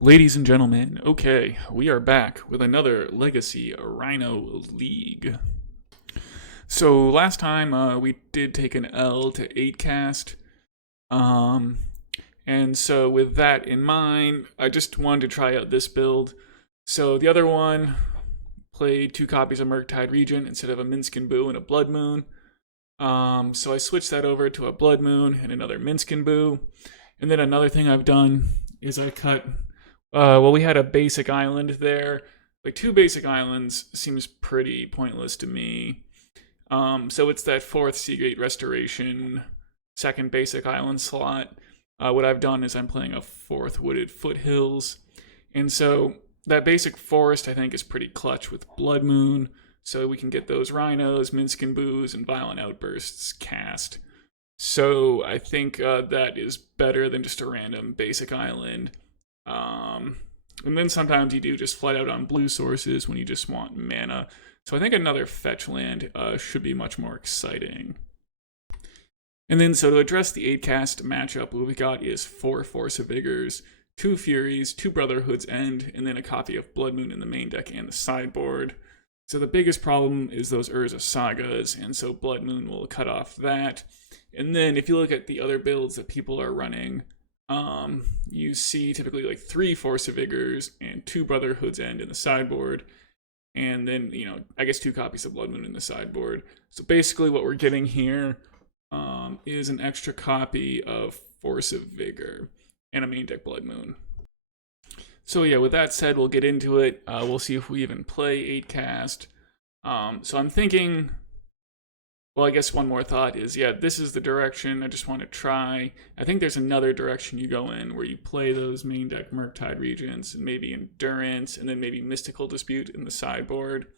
Ladies and gentlemen, okay, we are back with another Legacy Rhino League. So last time we did take an L to 8 cast, um, and so with that in mind, I just wanted to try out this build. So the other one played 2 copies of Murktide Regent instead of a Minsc and Boo and a Blood Moon. So I switched that over to a Blood Moon and another Minsc and Boo. And then another thing I've done is I cut well, we had a basic island there. Like 2 basic islands seems pretty pointless to me. So it's that 4th Seagate Restoration, 2nd basic island slot. What I've done is I'm playing a 4th Wooded Foothills. And so that basic forest I think is pretty clutch with Blood Moon. So we can get those Rhinos, Minsc and Boos, and Violent Outbursts cast. So I think that is better than just a random basic island. And then sometimes you do just flat out on blue sources when you just want mana. So I think another fetch land should be much more exciting. And then so to address the 8 cast matchup, what we got is 4 Force of Vigors, 2 Furies, 2 Brotherhood's End, and then a copy of Blood Moon in the main deck and the sideboard. So the biggest problem is those Urza Sagas, and so Blood Moon will cut off that. And then if you look at the other builds that people are running, you see typically like 3 Force of Vigors and 2 Brotherhood's End in the sideboard, and then, I guess 2 copies of Blood Moon in the sideboard. So basically what we're getting here is an extra copy of Force of Vigor and a main deck Blood Moon. So yeah, with that said, we'll get into it. We'll see if we even play 8 cast. So I'm thinking, well, I guess one more thought is, yeah, this is the direction I just want to try. I think there's another direction you go in where you play those main deck Murktide Regents and maybe Endurance and then maybe Mystical Dispute in the sideboard.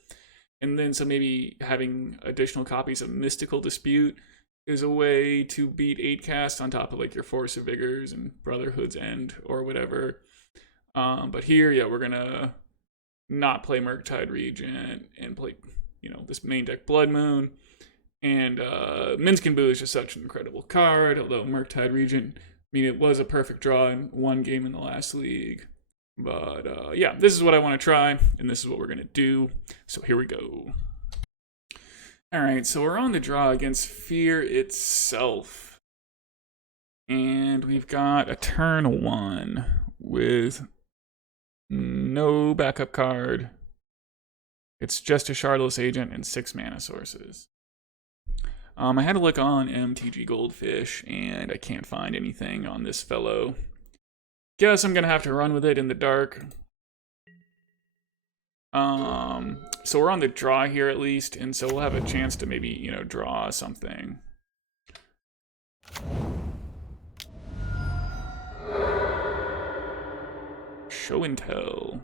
And then so maybe having additional copies of Mystical Dispute is a way to beat 8 cast on top of like your Force of Vigors and Brotherhood's End or whatever. But here, yeah, we're going to not play Murktide Regent and play, this main deck Blood Moon. And Minsc and Boo is just such an incredible card, although Murktide Regent, it was a perfect draw in 1 game in the last league. But yeah, this is what I want to try, and this is what we're going to do. So here we go. Alright, so we're on the draw against Fear itself. And we've got a turn 1 with no backup card. It's just a Shardless Agent and 6 mana sources. I had to look on MTG Goldfish, and I can't find anything on this fellow. Guess I'm gonna have to run with it in the dark. So we're on the draw here at least, and so we'll have a chance to maybe, draw something. Show and tell.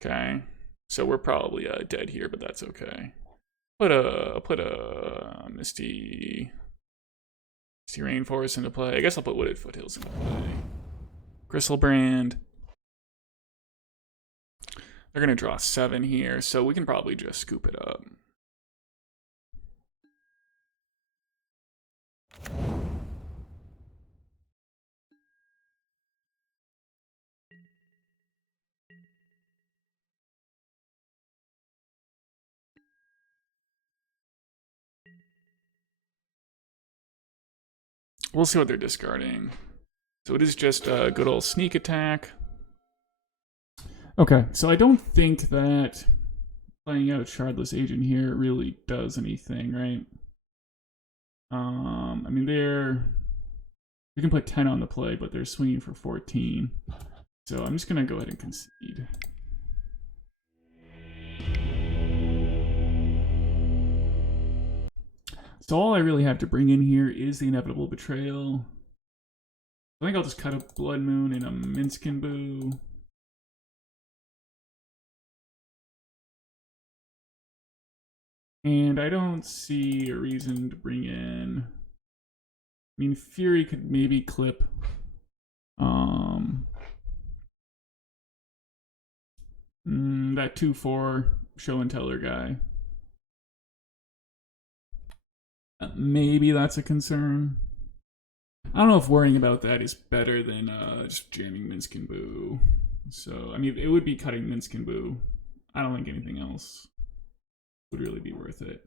Okay. So we're probably dead here, but that's okay. Put a Misty Rainforest into play. I guess I'll put Wooded Foothills into play. Gristlebrand. They're gonna draw 7 here, so we can probably just scoop it up. We'll see what they're discarding. So it is just a good old sneak attack. Okay, so I don't think that playing out Shardless Agent here really does anything, right? we can put 10 on the play, but they're swinging for 14. So I'm just gonna go ahead and concede. So all I really have to bring in here is the Inevitable Betrayal. I think I'll just cut a Blood Moon and a Minsc and Boo. And I don't see a reason to bring in... Fury could maybe clip... that 2/4 Show and Teller guy. Maybe that's a concern. I don't know if worrying about that is better than just jamming Minsc and Boo. So, I mean, it would be cutting Minsc and Boo. I don't think anything else would really be worth it.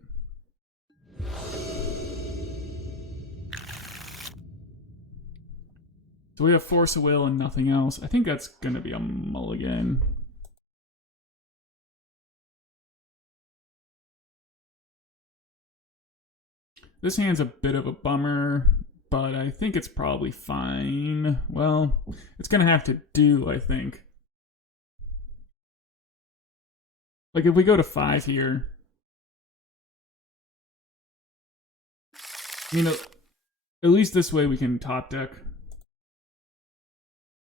So we have Force of Will and nothing else. I think that's going to be a mulligan. This hand's a bit of a bummer, but I think it's probably fine. Well, it's going to have to do, I think. Like, if we go to 5 here, you know, at least this way we can top deck.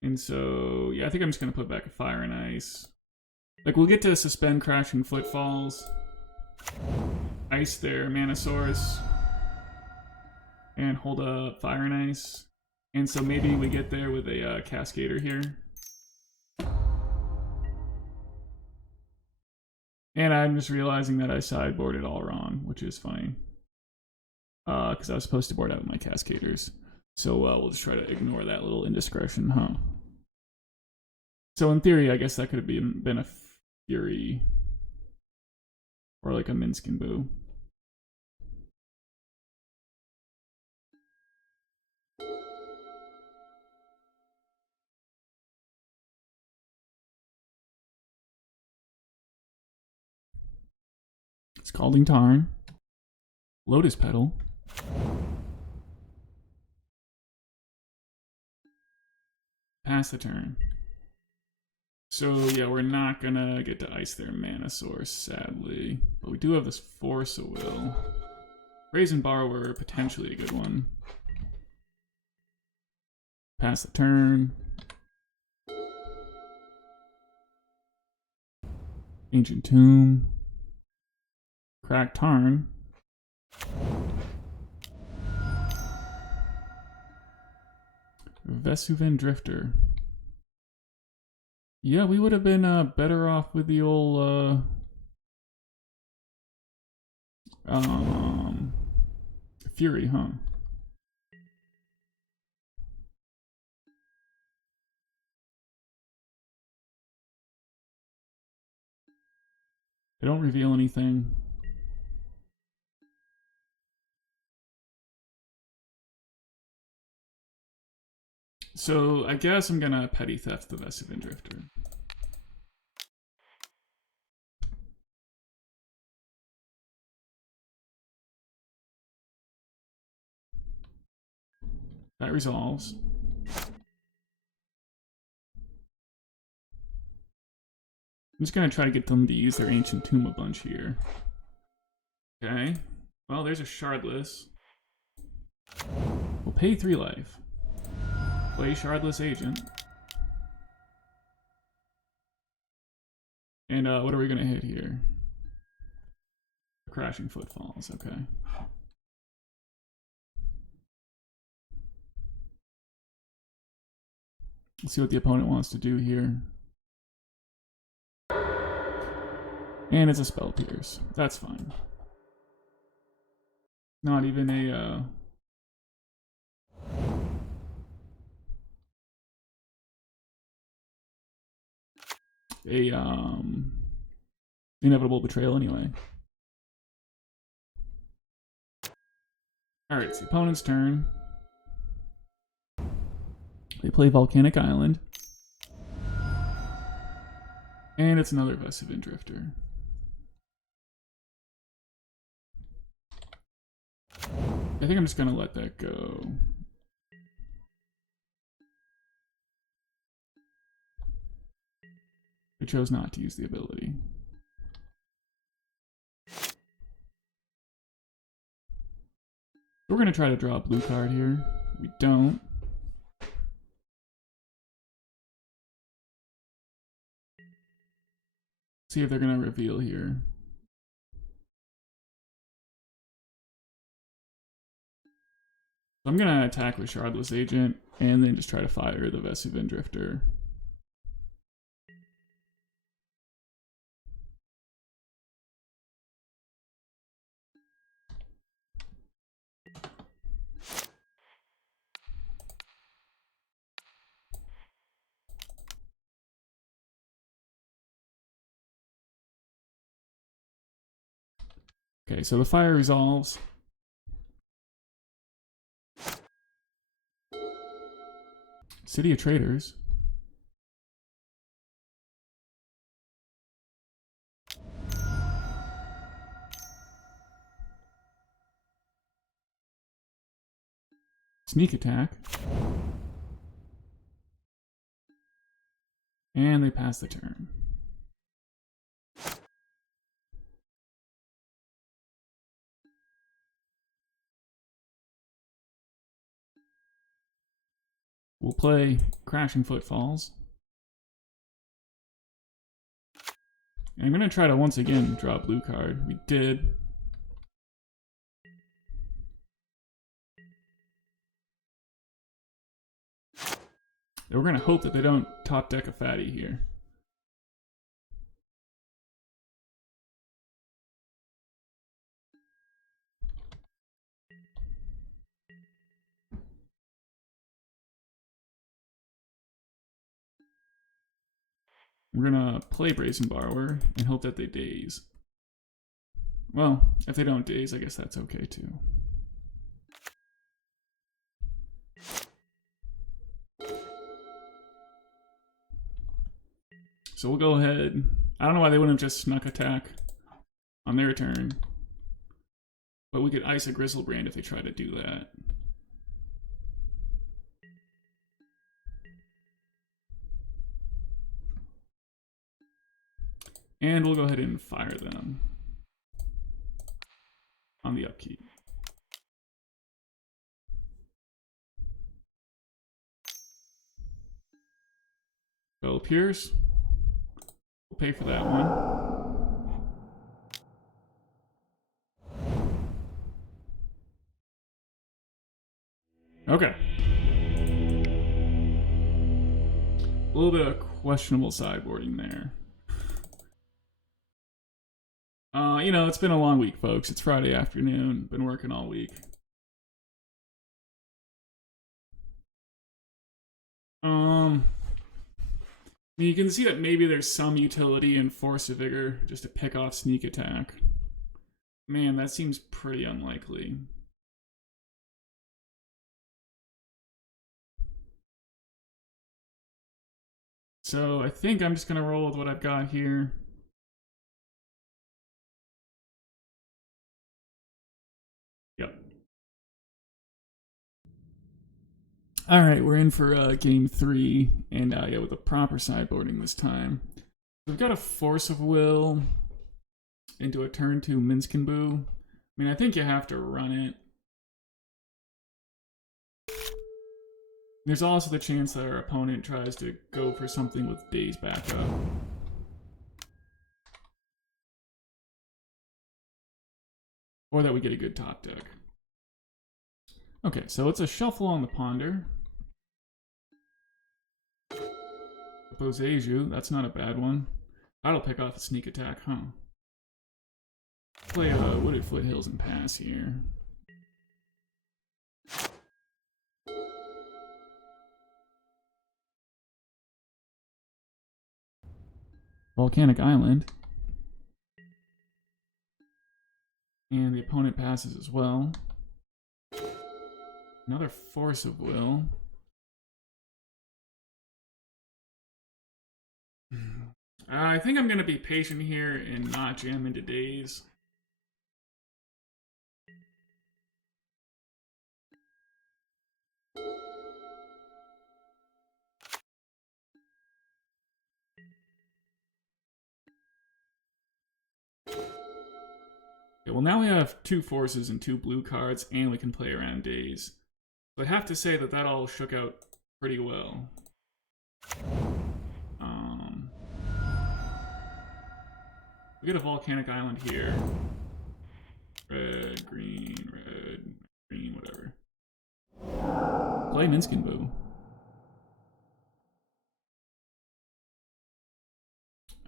And so, yeah, I think I'm just going to put back a Fire and Ice. Like, we'll get to suspend Crashing Footfalls. Ice there, Manosaurus. And hold up Fire and Ice. And so maybe we get there with a Cascader here. And I'm just realizing that I sideboarded all wrong, which is fine. Because I was supposed to board out with my Cascaders. So we'll just try to ignore that little indiscretion, huh? So in theory, I guess that could have been a Fury. Or like a Minsc and Boo. Scalding Tarn. Lotus Petal. Pass the turn. So yeah, we're not gonna get to ice their Manosaurus, sadly. But we do have this Force of Will. Brazen Borrower, potentially a good one. Pass the turn. Ancient Tomb. Crack Tarn. Vesuvan Drifter. Yeah, we would have been better off with the old Fury, huh? They don't reveal anything. So I guess I'm gonna petty theft the Vesuvan Drifter. That resolves. I'm just gonna try to get them to use their Ancient Tomb a bunch here. Okay. Well, there's a Shardless. We'll pay 3 life. Play Shardless Agent. And what are we gonna hit here? Crashing Footfalls, okay. Let's see what the opponent wants to do here. And it's a Spell Pierce. That's fine. Not even a Inevitable Betrayal anyway. Alright, it's the opponent's turn. They play Volcanic Island. And it's another Vesuvan Drifter. I think I'm just gonna let that go. I chose not to use the ability. We're gonna try to draw a blue card here. We don't. See if they're gonna reveal here. I'm gonna attack with Shardless Agent and then just try to fire the Vesuvan Drifter. Okay, so the fire resolves. City of Traders. Sneak attack. And they pass the turn. We'll play Crashing Footfalls. And I'm going to try to once again draw a blue card. We did. We're going to hope that they don't top deck a fatty here. We're going to play Brazen Borrower and hope that they daze. Well, if they don't daze, I guess that's okay too. So we'll go ahead. I don't know why they wouldn't have just snuck attack on their turn. But we could ice a Grizzlebrand if they try to do that. And we'll go ahead and fire them on the upkeep. So Pierce, we'll pay for that one. Okay. A little bit of questionable sideboarding there. You know, it's been a long week, folks. It's Friday afternoon. Been working all week. You can see that maybe there's some utility in Force of Vigor just to pick off sneak attack. Man, that seems pretty unlikely. So I think I'm just going to roll with what I've got here. Yep. All right, we're in for game 3, and yeah, with a proper sideboarding this time. We've got a Force of Will into a turn 2 Minsc. I mean, I think you have to run it. There's also the chance that our opponent tries to go for something with Daze backup. Or that we get a good top deck. Okay, so it's a shuffle on the Ponder. Boseiju, that's not a bad one. That'll pick off a sneak attack, huh? Play Wooded Foothills and pass here. Volcanic Island. And the opponent passes as well. Another Force of Will. I think I'm going to be patient here and not jam into Daze. Okay, well, now we have 2 forces and 2 blue cards, and we can play around Daze. So I have to say that that all shook out pretty well. We get a Volcanic Island here. Red, green, whatever. Play Minsc.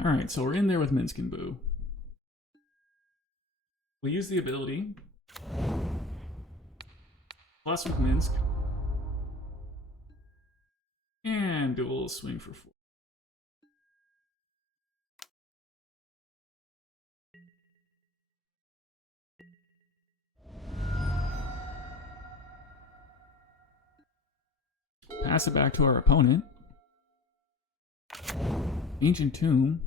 Alright, so we're in there with Minsc. We'll use the ability. Plus with Minsc. And do a little swing for 4. Pass it back to our opponent. Ancient Tomb.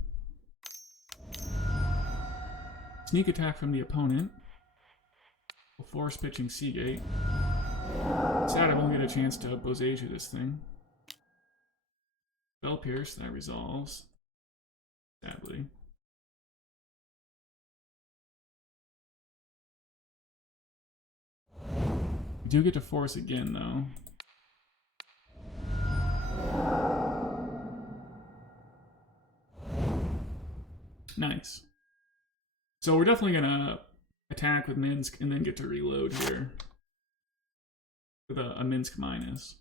Sneak attack from the opponent. Force pitching Seagate. Sad I won't get a chance to Boseiju this thing. Spell Pierce, that resolves. Sadly. We do get to force again though. Nice. So we're definitely gonna attack with Minsc and then get to reload here with a Minsc minus.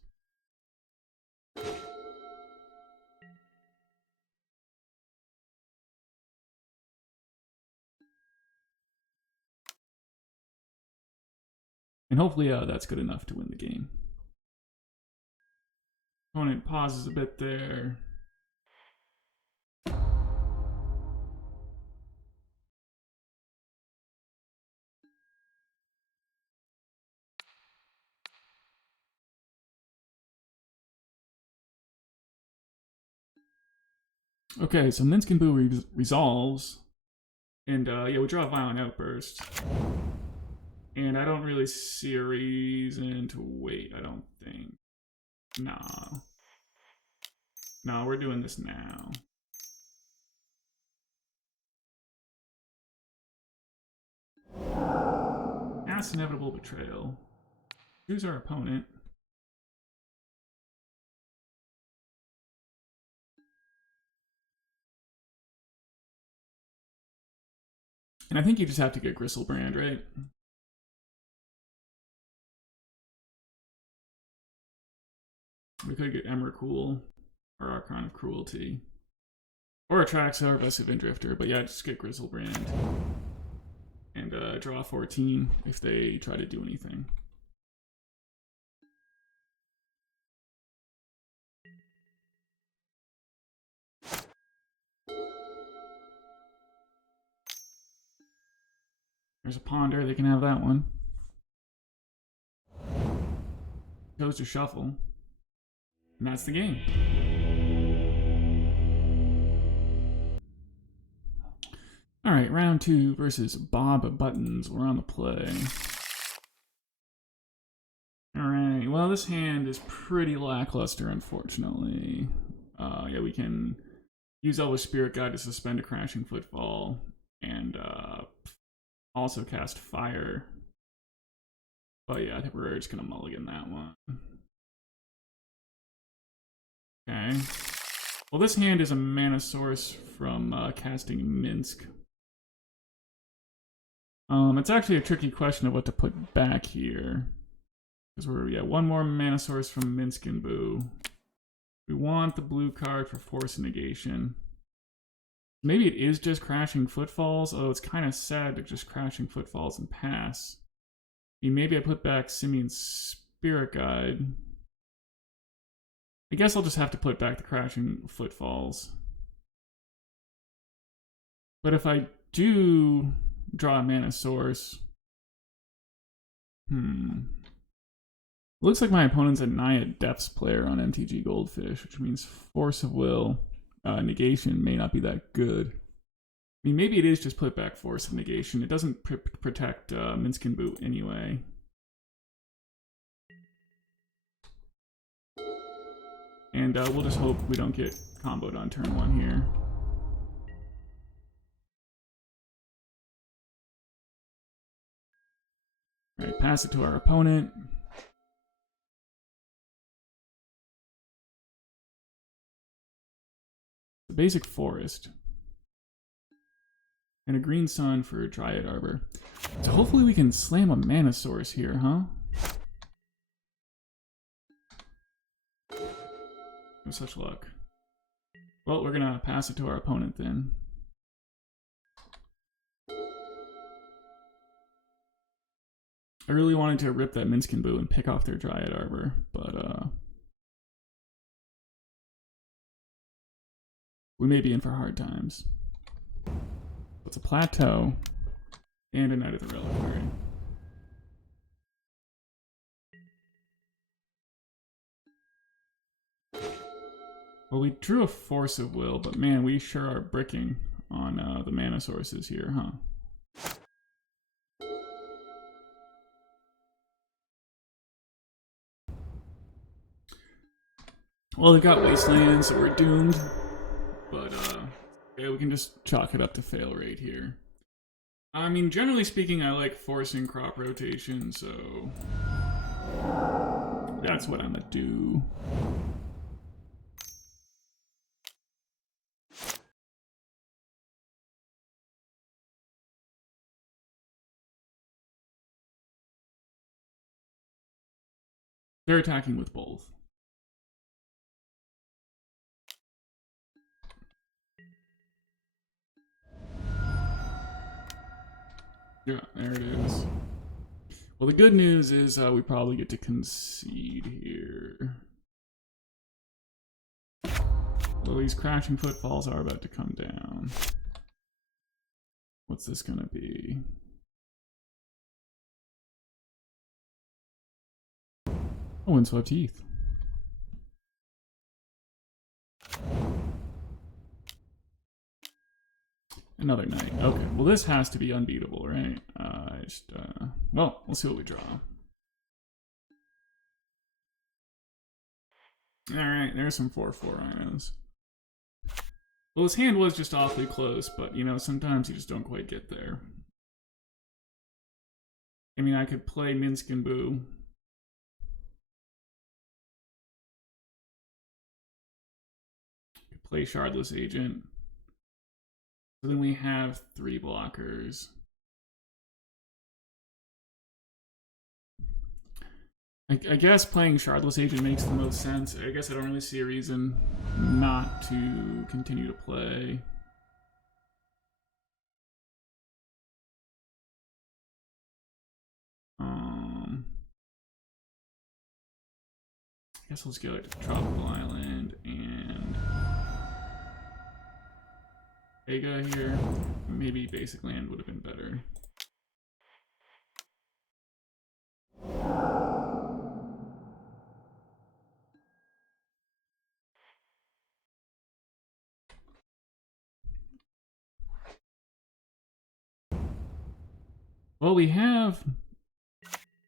And hopefully that's good enough to win the game. Opponent pauses a bit there. Okay, so Minsc and Boo resolves. And yeah, we draw a Violent Outburst. And I don't really see a reason to wait, I don't think. Nah. No, we're doing this now. Cast Inevitable Betrayal. Choose our opponent. And I think you just have to get Gristlebrand, right? We could get Emrakul or Archon of Cruelty. Or Atraxa or Vesive Drifter, but yeah, just get Gristlebrand. And draw 14 if they try to do anything. There's a Ponder, they can have that one. Goes to shuffle. And that's the game. Alright, round 2 versus Bob Buttons. We're on the play. Alright, well this hand is pretty lackluster, unfortunately. Yeah, we can use Elvish Spirit Guide to suspend a Crashing Footfall. And also cast Fire. But yeah, I think we're just gonna mulligan that one. Okay. Well, this hand is a mana source from casting Minsc. It's actually a tricky question of what to put back here. Because we're, one more mana source from Minsc and Boo. We want the blue card for Force of Negation. Maybe it is just Crashing Footfalls, although it's kind of sad to just Crashing Footfalls and pass. Maybe I put back Simian's Spirit Guide. I guess I'll just have to put back the Crashing Footfalls. But if I do draw a mana source... Looks like my opponent's a Naya Depths player on MTG Goldfish, which means Force of Will. Negation may not be that good. I mean, maybe it is just put back Force of Negation. It doesn't protect Minsc and Boo anyway. And we'll just hope we don't get comboed on turn 1 here. Alright, pass it to our opponent. The basic forest. And a green sun for Dryad Arbor. So hopefully we can slam a mana source here, huh? No such luck. Well, we're gonna pass it to our opponent then. I really wanted to rip that Minsc and Boo and pick off their Dryad Arbor, but we may be in for hard times. It's a plateau and a Knight of the Reliquary. Well, we drew a Force of Will, but man, we sure are bricking on the mana sources here, huh? Well, they've got Wasteland, so we're doomed. But, yeah, we can just chalk it up to fail rate here. I mean, generally speaking, I like forcing crop rotation, so that's what I'm gonna do. They're attacking with both. Yeah, there it is. Well, the good news is we probably get to concede here. Well, these Crashing Footfalls are about to come down. What's this gonna be? Oh, Windswept Heath. Another night. Okay, well this has to be unbeatable, right? Well, we'll see what we draw. Alright, there's some 4/4 Rhinos. Well, his hand was just awfully close, but, you know, sometimes you just don't quite get there. I mean, I could play Minsc and Boo. Could play Shardless Agent. So then we have 3 blockers. I guess playing Shardless Agent makes the most sense. I guess I don't really see a reason not to continue to play. I guess let's go to Tropical Island and Taiga here. Maybe Basic Land would have been better. Well, we have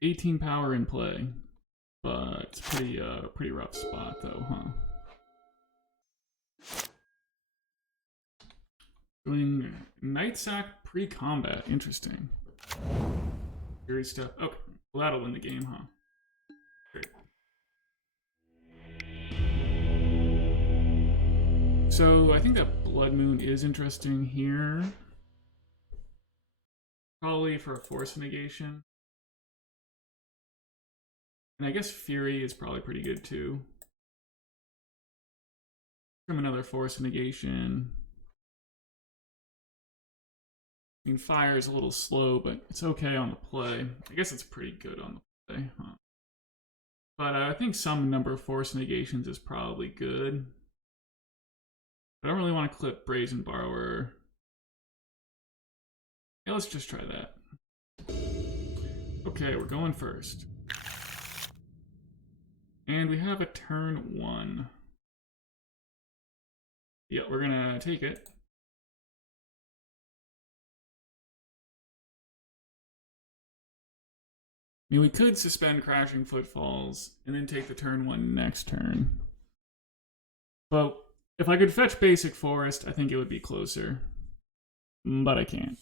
18 power in play, but it's pretty rough spot though, huh? Doing Night Sack pre-combat, interesting. Fury stuff. Okay, well that'll win the game, huh? Great. So I think that Blood Moon is interesting here. Probably for a Force of Negation. And I guess Fury is probably pretty good too. From another Force of Negation. I mean, Fire is a little slow, but it's okay on the play. I guess it's pretty good on the play, huh? But I think some number of Force Negations is probably good. I don't really want to clip Brazen Borrower. Yeah, let's just try that. Okay, we're going first. And we have a turn 1. Yeah, we're gonna take it. I mean, we could suspend Crashing Footfalls and then take the turn 1 next turn. But if I could fetch Basic Forest, I think it would be closer. But I can't.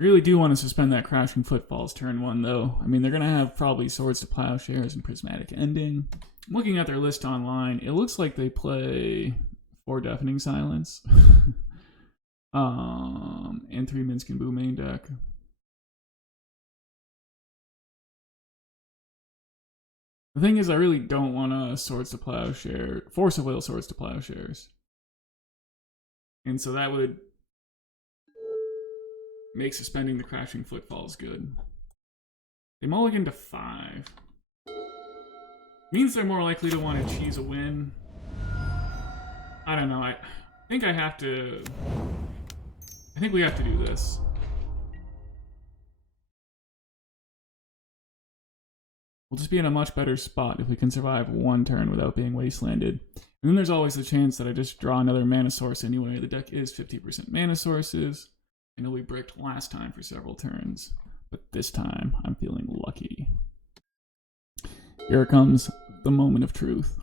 I really do want to suspend that Crashing Footfalls turn 1, though. I mean, they're going to have probably Swords to Plowshares and Prismatic Ending. Looking at their list online, it looks like they play 4 Deafening Silence. And 3 Minsc and Boo main deck. The thing is, I really don't want a Swords to Plowshare, Force of Will Swords to Plowshares. And so that would make suspending the Crashing Footfalls good. They mulligan to 5. Means they're more likely to want to cheese a win. I don't know, I think I have to... I think we have to do this. we'll just be in a much better spot if we can survive one turn without being wastelanded. And then there's always the chance that I just draw another mana source anyway. The deck is 50% mana sources. I know we bricked last time for several turns, but this time I'm feeling lucky. Here comes the moment of truth.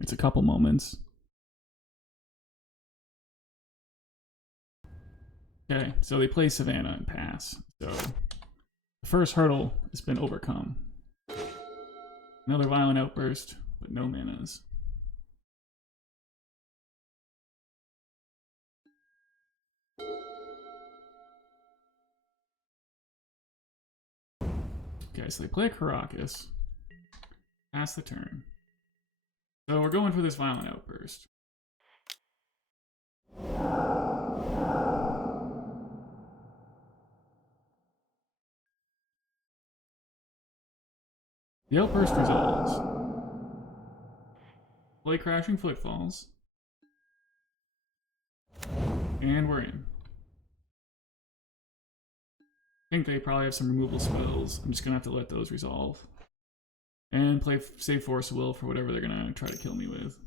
It's a couple moments. Okay, so they play Savannah and pass. So the first hurdle has been overcome. Another Violent Outburst, but no manas. Okay, so they play Caracas. Pass the turn. So we're going for this Violent Outburst. The Outburst resolves. Play Crashing Footfalls. And we're in. I think they probably have some removal spells. I'm just going to have to let those resolve. And play save Force of Will for whatever they're going to try to kill me with.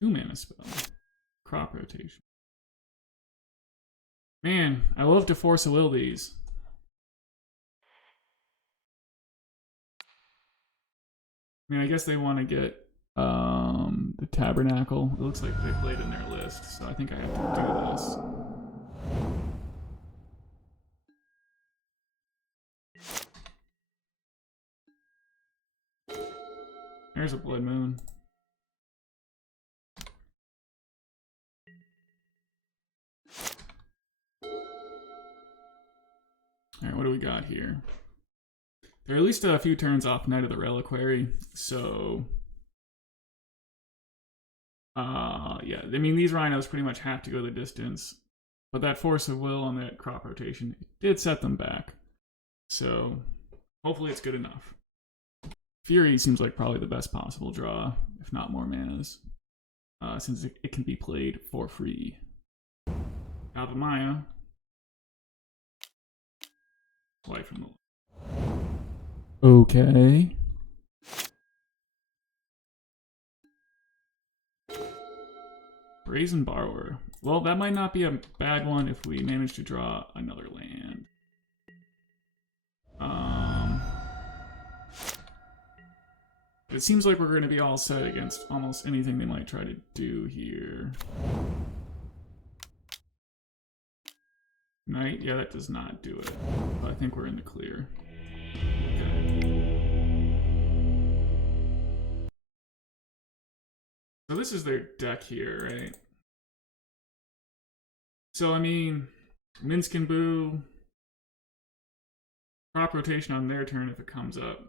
2 mana spell. Crop rotation. Man, I love to Force of Will these. I mean, I guess they want to get the Tabernacle. It looks like they played in their list, so I think I have to do this. There's a Blood Moon. Alright, what do we got here? They're at least a few turns off Knight of the Reliquary, so... yeah, I mean, these Rhinos pretty much have to go the distance, but that Force of Will on that crop rotation did set them back, so hopefully it's good enough. Fury seems like probably the best possible draw, if not more manas, since it can be played for free. Maya. Light from the... Okay. Brazen Borrower. Well, that might not be a bad one if we manage to draw another land. It seems like we're going to be all set against almost anything they might try to do here. Knight? Yeah, that does not do it. But I think we're in the clear. Okay. So this is their deck here, right? So, I mean, Minsc can boo. Crop rotation on their turn if it comes up.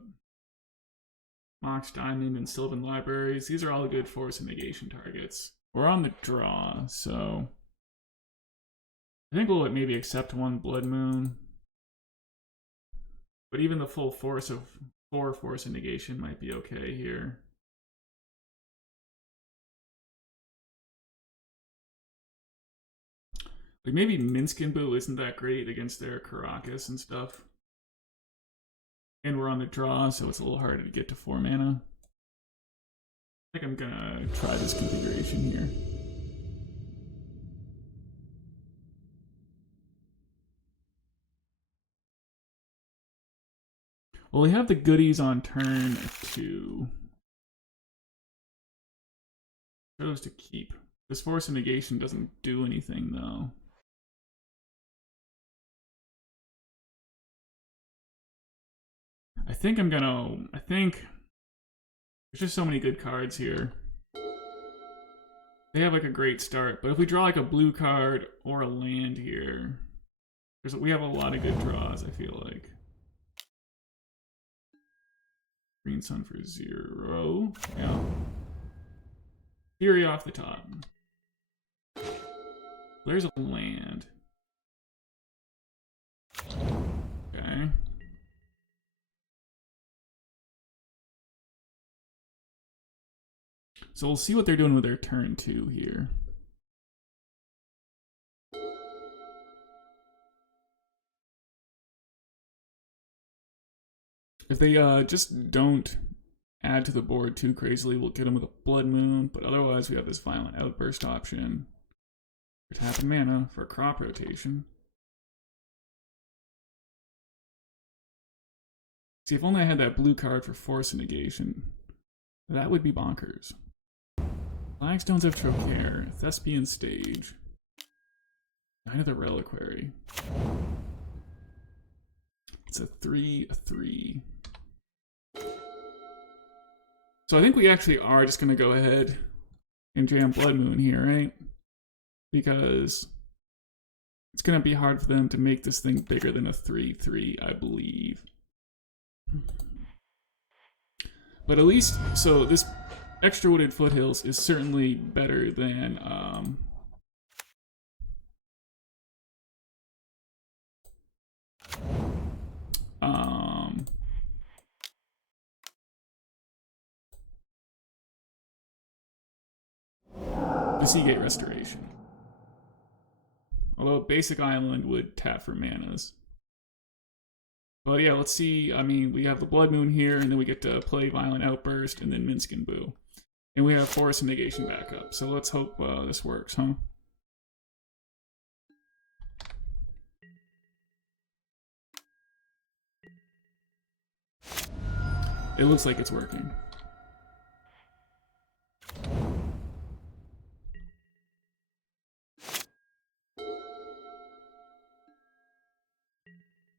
Mox Diamond and Sylvan Libraries. These are all good Force of Negation targets. We're on the draw, so... I think we'll maybe accept one Blood Moon. But even the full force of 4 Force of Negation might be okay here. Like maybe Minsc and Boo isn't that great against their Caracas and stuff. And we're on the draw, so it's a little harder to get to 4 mana. I think I'm gonna try this configuration here. Well, we have the goodies on turn 2. Chose to keep. This Force of Negation doesn't do anything, though. I think there's just so many good cards here. They have like a great start, but if we draw like a blue card or a land here, we have a lot of good draws, I feel like. Green Sun for 0. Yeah. Fury off the top. There's a land. Okay. So we'll see what they're doing with their turn 2 here. If they just don't add to the board too crazily, we'll get them with a Blood Moon, but otherwise we have this Violent Outburst option. For tap and mana for a crop rotation. See, if only I had that blue card for Force of Negation, that would be bonkers. Flagstones of Trocaire, Thespian Stage, Knight of the Reliquary. It's a 3/3. So I think we actually are just going to go ahead and jam Blood Moon here, right? Because it's going to be hard for them to make this thing bigger than a 3/3, I believe. But at least, so this extra Wooded Foothills is certainly better than the Seagate Restoration. Although Basic Island would tap for manas. But yeah, let's see. I mean, we have the Blood Moon here, and then we get to play Violent Outburst, and then Minsc and Boo. And we have Force of Negation backup. So let's hope this works, huh? It looks like it's working.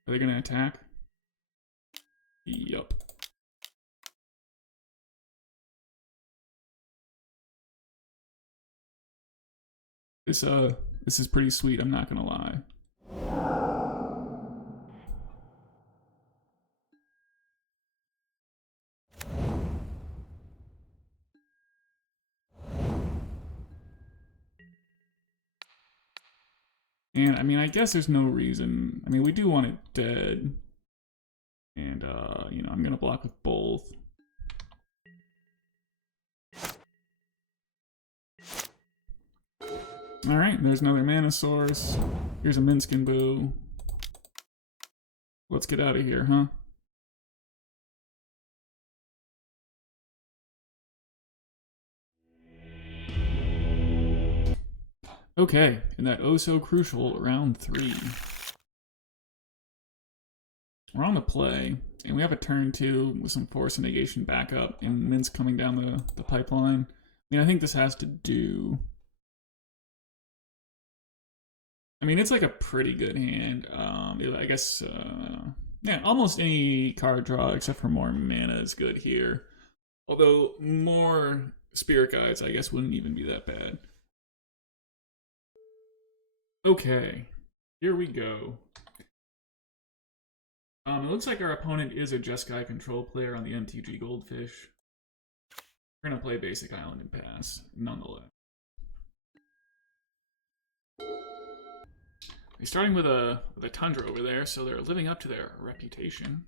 Are they gonna attack? Yup. This is pretty sweet, I'm not gonna lie. And I mean, I guess there's no reason. I mean, we do want it dead. And you know, I'm gonna block with both. Alright, there's another mana source. Here's a Minsc and Boo. Let's get out of here, huh? Okay, in that oh so crucial round 3. We're on the play, and we have a turn 2 with some Force of Negation backup, and Minsc coming down the pipeline. I mean, I think this has to do... I mean, it's like a pretty good hand. I guess, yeah, almost any card draw except for more mana is good here. Although more Spirit Guides, I guess, wouldn't even be that bad. Okay, here we go. It looks like our opponent is a Jeskai control player on the MTG Goldfish. We're gonna play Basic Island and pass, nonetheless. They're starting with a Tundra over there, so they're living up to their reputation.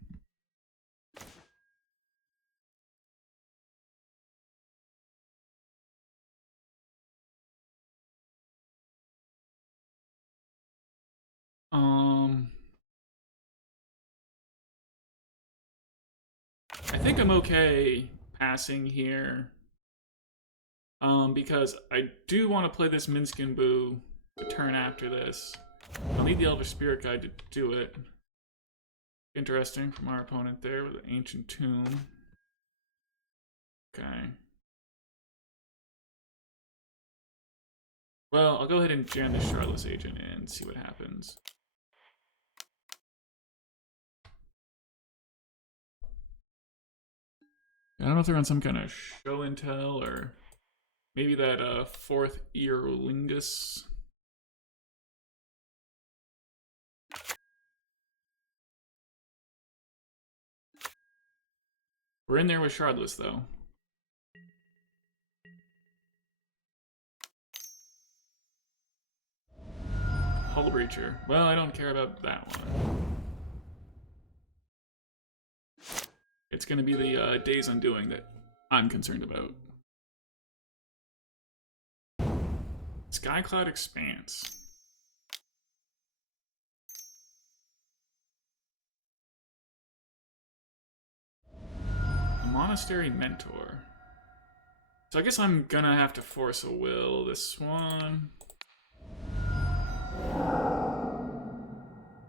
I think I'm okay passing here. Because I do want to play this Minsc and Boo the turn after this. I'll need the Elvish Spirit Guide to do it. Interesting from our opponent there with the Ancient Tomb. Okay. Well, I'll go ahead and jam this Shardless Agent and see what happens. I don't know if they're on some kind of show and tell or maybe that fourth Earlingus. We're in there with Shardless though. Hull Breacher. Well, I don't care about that one. It's going to be the Days Undoing that I'm concerned about. Skycloud Expanse. Monastery Mentor. So I guess I'm gonna have to force a will this one.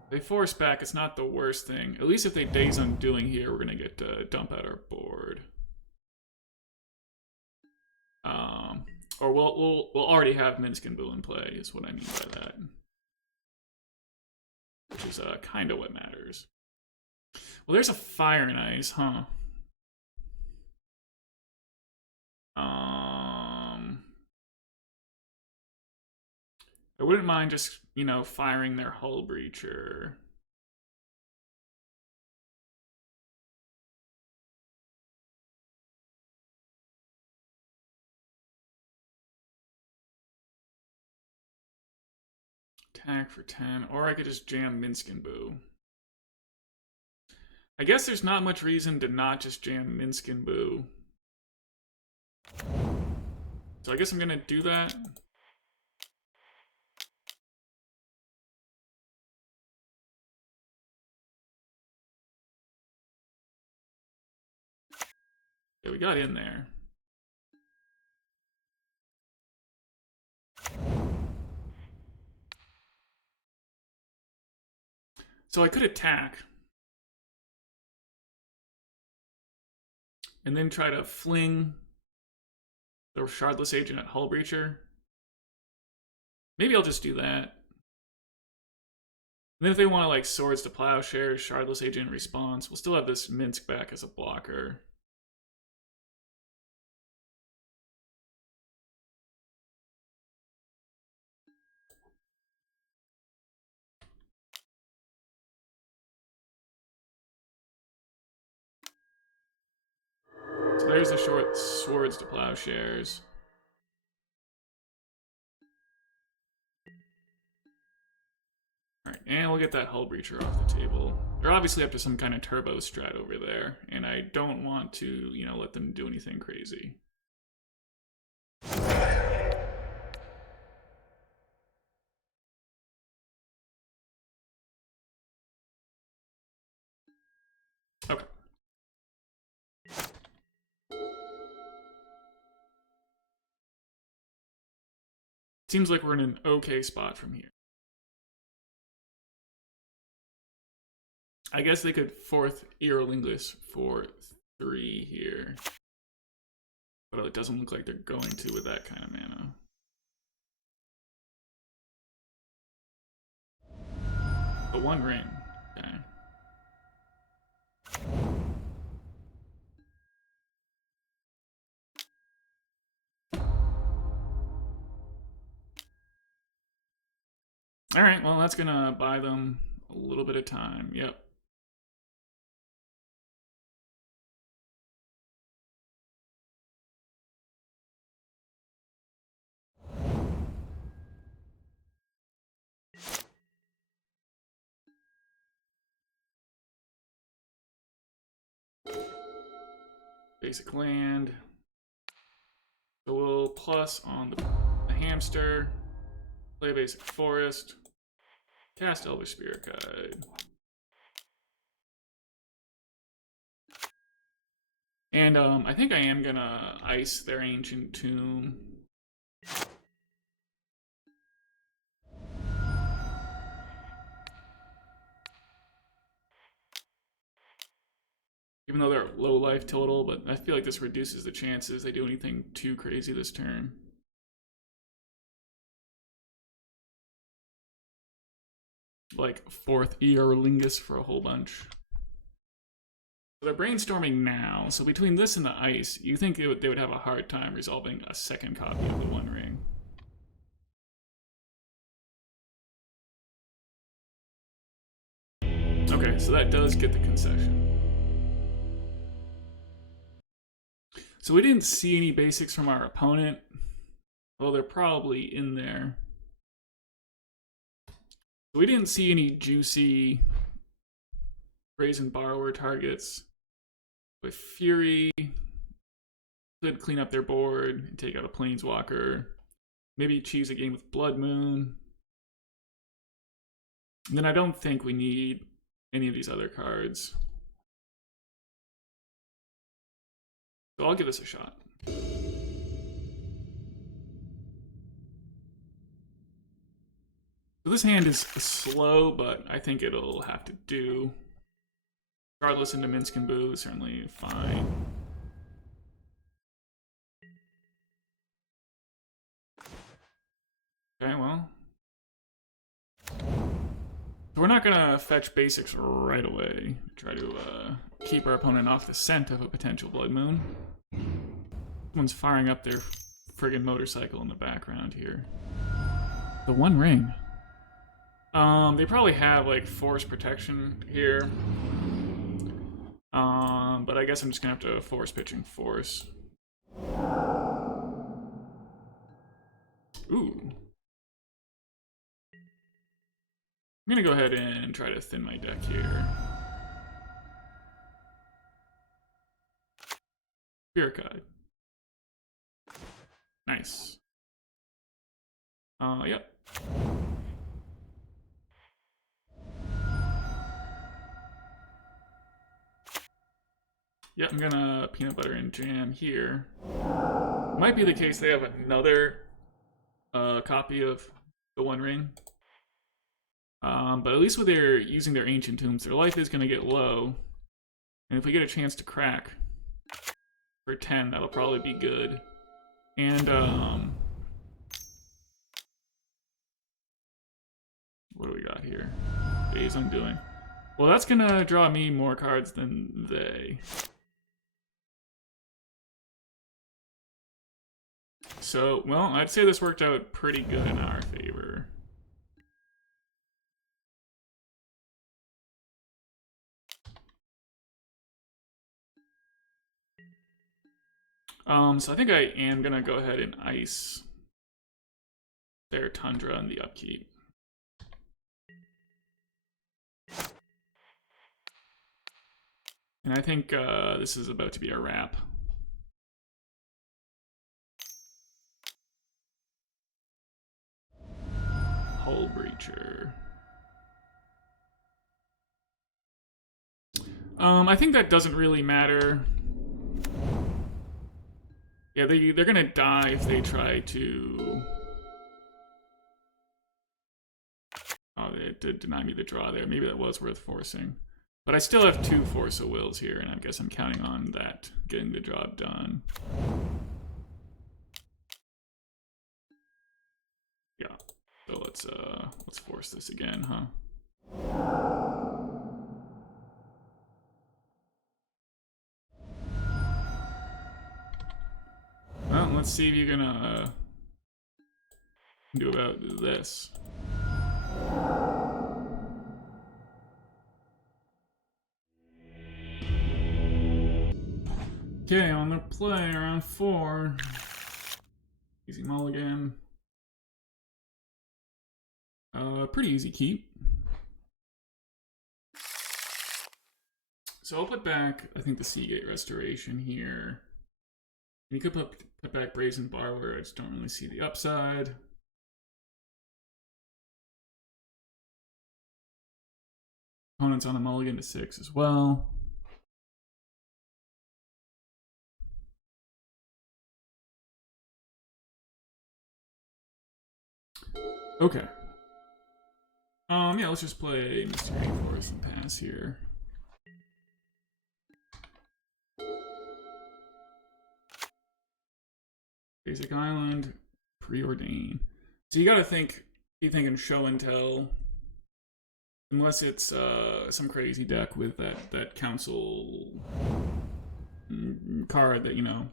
They force back, it's not the worst thing. At least if they Days Undoing here, we're gonna get to dump out our board. Or we'll already have Minsc and Boo in play, is what I mean by that. Which is kind of what matters. Well, there's a Fire and Ice, huh? I wouldn't mind just, you know, firing their Hull Breacher. Attack for 10, or I could just jam Minsc and Boo. I guess there's not much reason to not just jam Minsc and Boo. So I guess I'm gonna do that. Yeah, we got in there. So I could attack. And then try to fling the Shardless Agent at Hull Breacher. Maybe I'll just do that. And then if they want to like Swords to Plowshares, Shardless Agent response, we'll still have this Minsc back as a blocker. So there's the short Swords to Plowshares. Alright, and we'll get that Hull Breacher off the table. They're obviously up to some kind of turbo strat over there, and I don't want to, you know, let them do anything crazy. Okay. Seems like we're in an okay spot from here. I guess they could fourth Erolingus for 3 here. But it doesn't look like they're going to with that kind of mana. The One Ring. Okay. Alright, well that's gonna buy them a little bit of time. Yep. Basic land. So we'll plus on the hamster. Play a basic forest. Cast Elvish Spirit Guide. And I think I am gonna ice their Ancient Tomb. Even though they're low life total, but I feel like this reduces the chances they do anything too crazy this turn. Like fourth Erolingus for a whole bunch. So they're brainstorming now, so between this and the ice, you think they would have a hard time resolving a second copy of the One Ring. Okay, so that does get the concession. So we didn't see any basics from our opponent. Well, they're probably in there. So we didn't see any juicy Brazen Borrower targets. With Fury, could clean up their board and take out a Planeswalker. Maybe choose a game with Blood Moon. And then I don't think we need any of these other cards. So I'll give this a shot. So this hand is slow, but I think it'll have to do. Shardless into Minsc and Boo is certainly fine. Okay, well. So we're not gonna fetch basics right away. Try to keep our opponent off the scent of a potential Blood Moon. Someone's firing up their friggin' motorcycle in the background here. The One Ring. They probably have like force protection here. But I guess I'm just gonna have to force pitching force. Ooh. I'm gonna go ahead and try to thin my deck here. Spirit Guide. Nice. Yep. Yeah, I'm gonna peanut butter and jam here. Might be the case they have another copy of the One Ring. But at least with their using their Ancient Tombs, their life is gonna get low. And if we get a chance to crack for 10, that'll probably be good. And what do we got here? Days Undoing. Well, that's gonna draw me more cards than they. So, well, I'd say this worked out pretty good in our favor. So I think I am gonna go ahead and ice their Tundra in the upkeep. And I think this is about to be a wrap. Hull Breacher. I think that doesn't really matter. Yeah, they're gonna die if they try to... Oh, they did deny me the draw there. Maybe that was worth forcing. But I still have 2 Force of Wills here, and I guess I'm counting on that getting the job done. Yeah. So let's force this again, huh? Well, let's see if you're gonna do about this. Okay, on the play, round 4. Easy mulligan. Pretty easy keep. So I'll put back, I think, the Seagate Restoration here. You could put back Brazen Borrower. I just don't really see the upside. Opponent's on a mulligan to 6 as well. Okay. Yeah, let's just play Misty Rainforest and pass here. Basic Island, Preordain. So you gotta think, be thinking show and tell. Unless it's some crazy deck with that council card that, you know,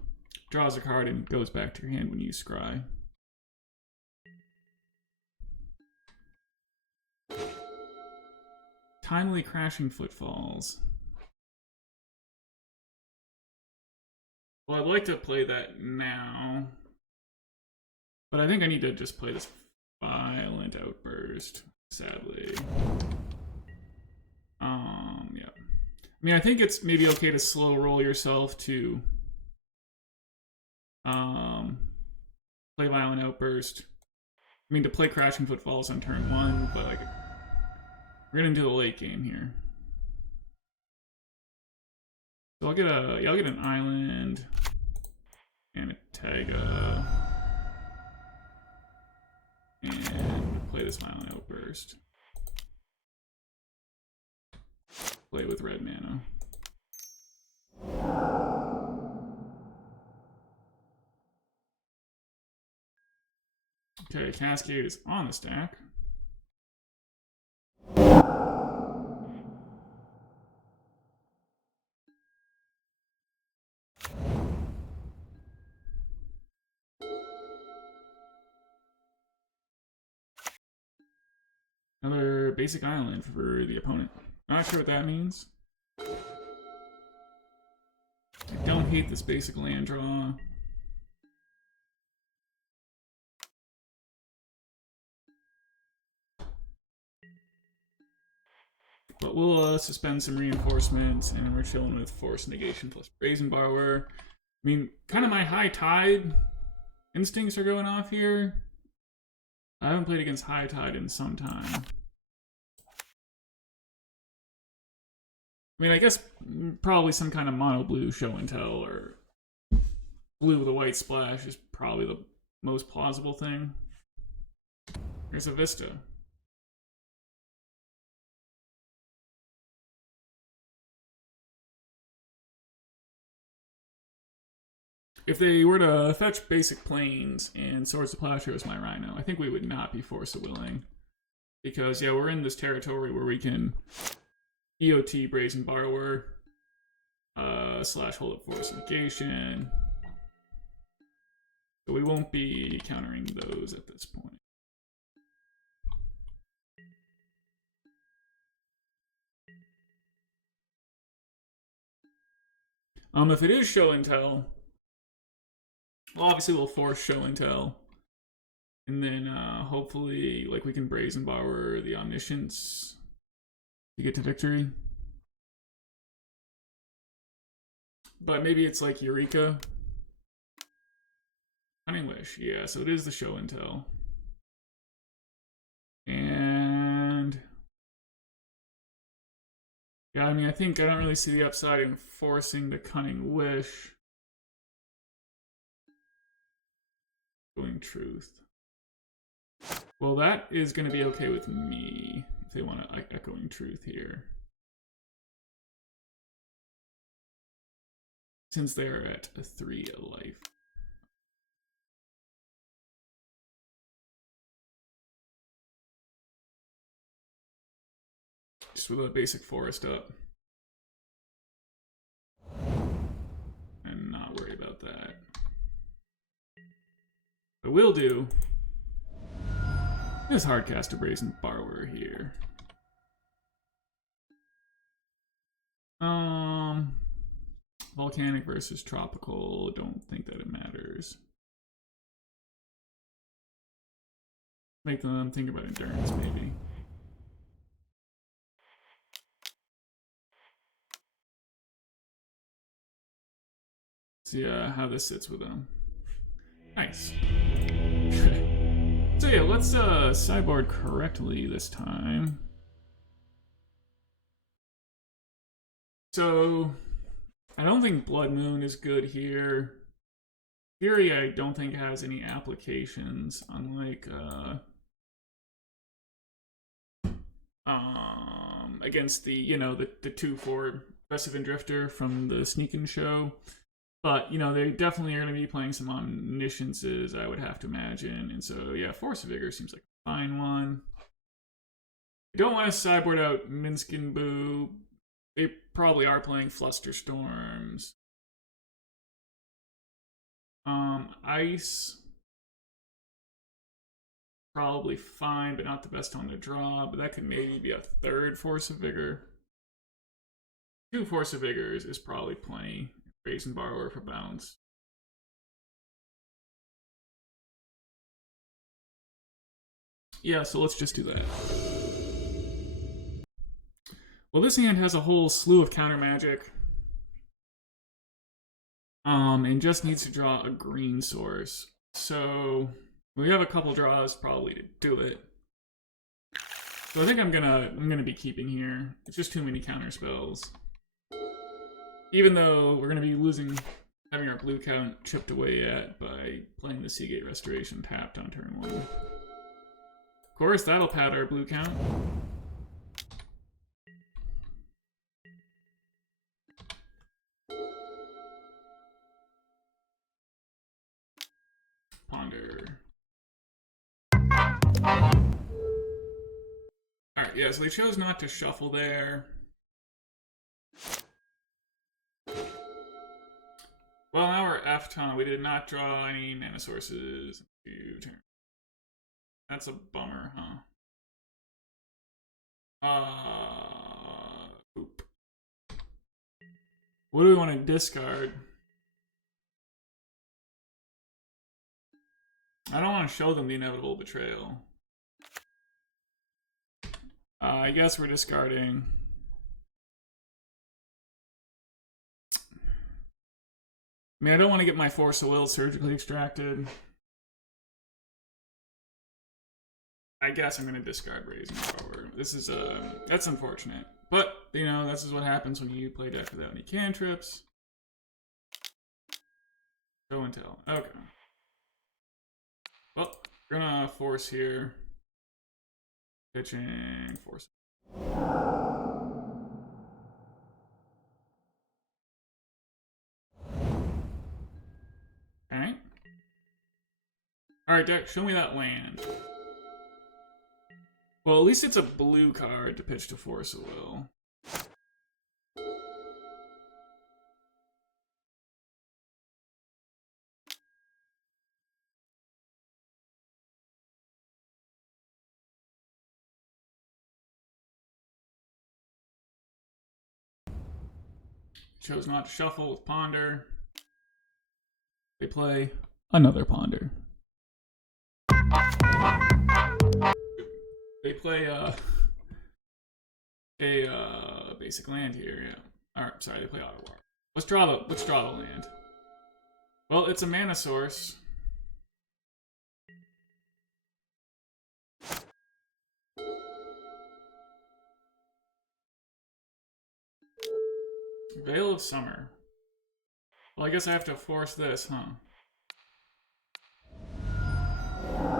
draws a card and goes back to your hand when you scry. Timely Crashing Footfalls. Well, I'd like to play that now. But I think I need to just play this Violent Outburst, sadly. Yeah. I mean, I think it's maybe okay to slow roll yourself to play Violent Outburst. I mean, to play Crashing Footfalls on turn 1, but like, we're gonna do the late game here. So I'll get an island. And a Taiga. And play this Violent Outburst. Play with red mana. Okay, Cascade is on the stack. Another basic island for the opponent. Not sure what that means. I don't hate this basic land draw. But we'll suspend some reinforcements, and we're chilling with Force of Negation plus Brazen Borrower. I mean, kind of my high tide instincts are going off here. I haven't played against high tide in some time. I mean, I guess probably some kind of mono blue show and tell, or blue with a white splash is probably the most plausible thing. Here's a Vista. If they were to fetch basic planes and Swords of Plowshares my Rhino, I think we would not be Force of Willing. Because, yeah, we're in this territory where we can EOT Brazen Borrower, slash hold up Force of Negation. So we won't be countering those at this point. If it is show and tell, well, obviously we'll force show and tell. And then hopefully like we can Brazen Borrower the Omniscience to get to victory. But maybe it's like Eureka. Cunning Wish, yeah, so it is the show and tell. And yeah, I mean, I think I don't really see the upside in forcing the Cunning Wish. Echoing Truth. Well, that is going to be okay with me if they want to Echoing Truth here. Since they're at a 3 life. Just with a basic forest up. And not worry about that. But we'll do this hardcast a Brazen Borrower here. Volcanic versus Tropical, don't think that it matters. Make them think about Endurance, maybe. See how this sits with them. Nice. So yeah, let's sideboard correctly this time. So I don't think Blood Moon is good here. Fury I don't think has any applications, unlike against the, you know, the 2/4 Aggressive and Drifter from the Sneakin' show. But, you know, they definitely are going to be playing some Omnisciences, I would have to imagine. And so, yeah, Force of Vigor seems like a fine one. I don't want to sideboard out Minsc and Boo. They probably are playing Flusterstorms. Ice. Probably fine, but not the best on the draw. But that could maybe be a 3rd Force of Vigor. 2 Force of Vigors is probably plenty. Brazen Borrower for bounce. Yeah, so let's just do that. Well, this hand has a whole slew of counter magic. And just needs to draw a green source. So we have a couple draws probably to do it. So I think I'm gonna be keeping here. It's just too many counter spells. Even though we're going to be losing having our blue count chipped away at by playing the Seagate Restoration tapped on turn 1. Of course, that'll pad our blue count. Ponder. Alright, yeah, so they chose not to shuffle there. Well, now we're F-Ton. We did not draw any mana sources. That's a bummer, huh? Oop. What do we want to discard? I don't want to show them the Inevitable Betrayal. I guess we're discarding. I mean, I don't want to get my Force of Will surgically extracted. I guess I'm going to discard Brazen Borrower. This is, that's unfortunate. But, you know, this is what happens when you play a deck without any cantrips. Show and tell. Okay. Well, we're gonna force here. Pitching, force. Alright. Alright, deck, show me that land. Well, at least it's a blue card to pitch to Force of Will. Chose not to shuffle with Ponder. They play another Ponder. They play a basic land here, yeah. Alright, sorry, they play Auto War. Let's draw the land. Well, it's a mana source. Veil of Summer. Well, I guess I have to force this, huh?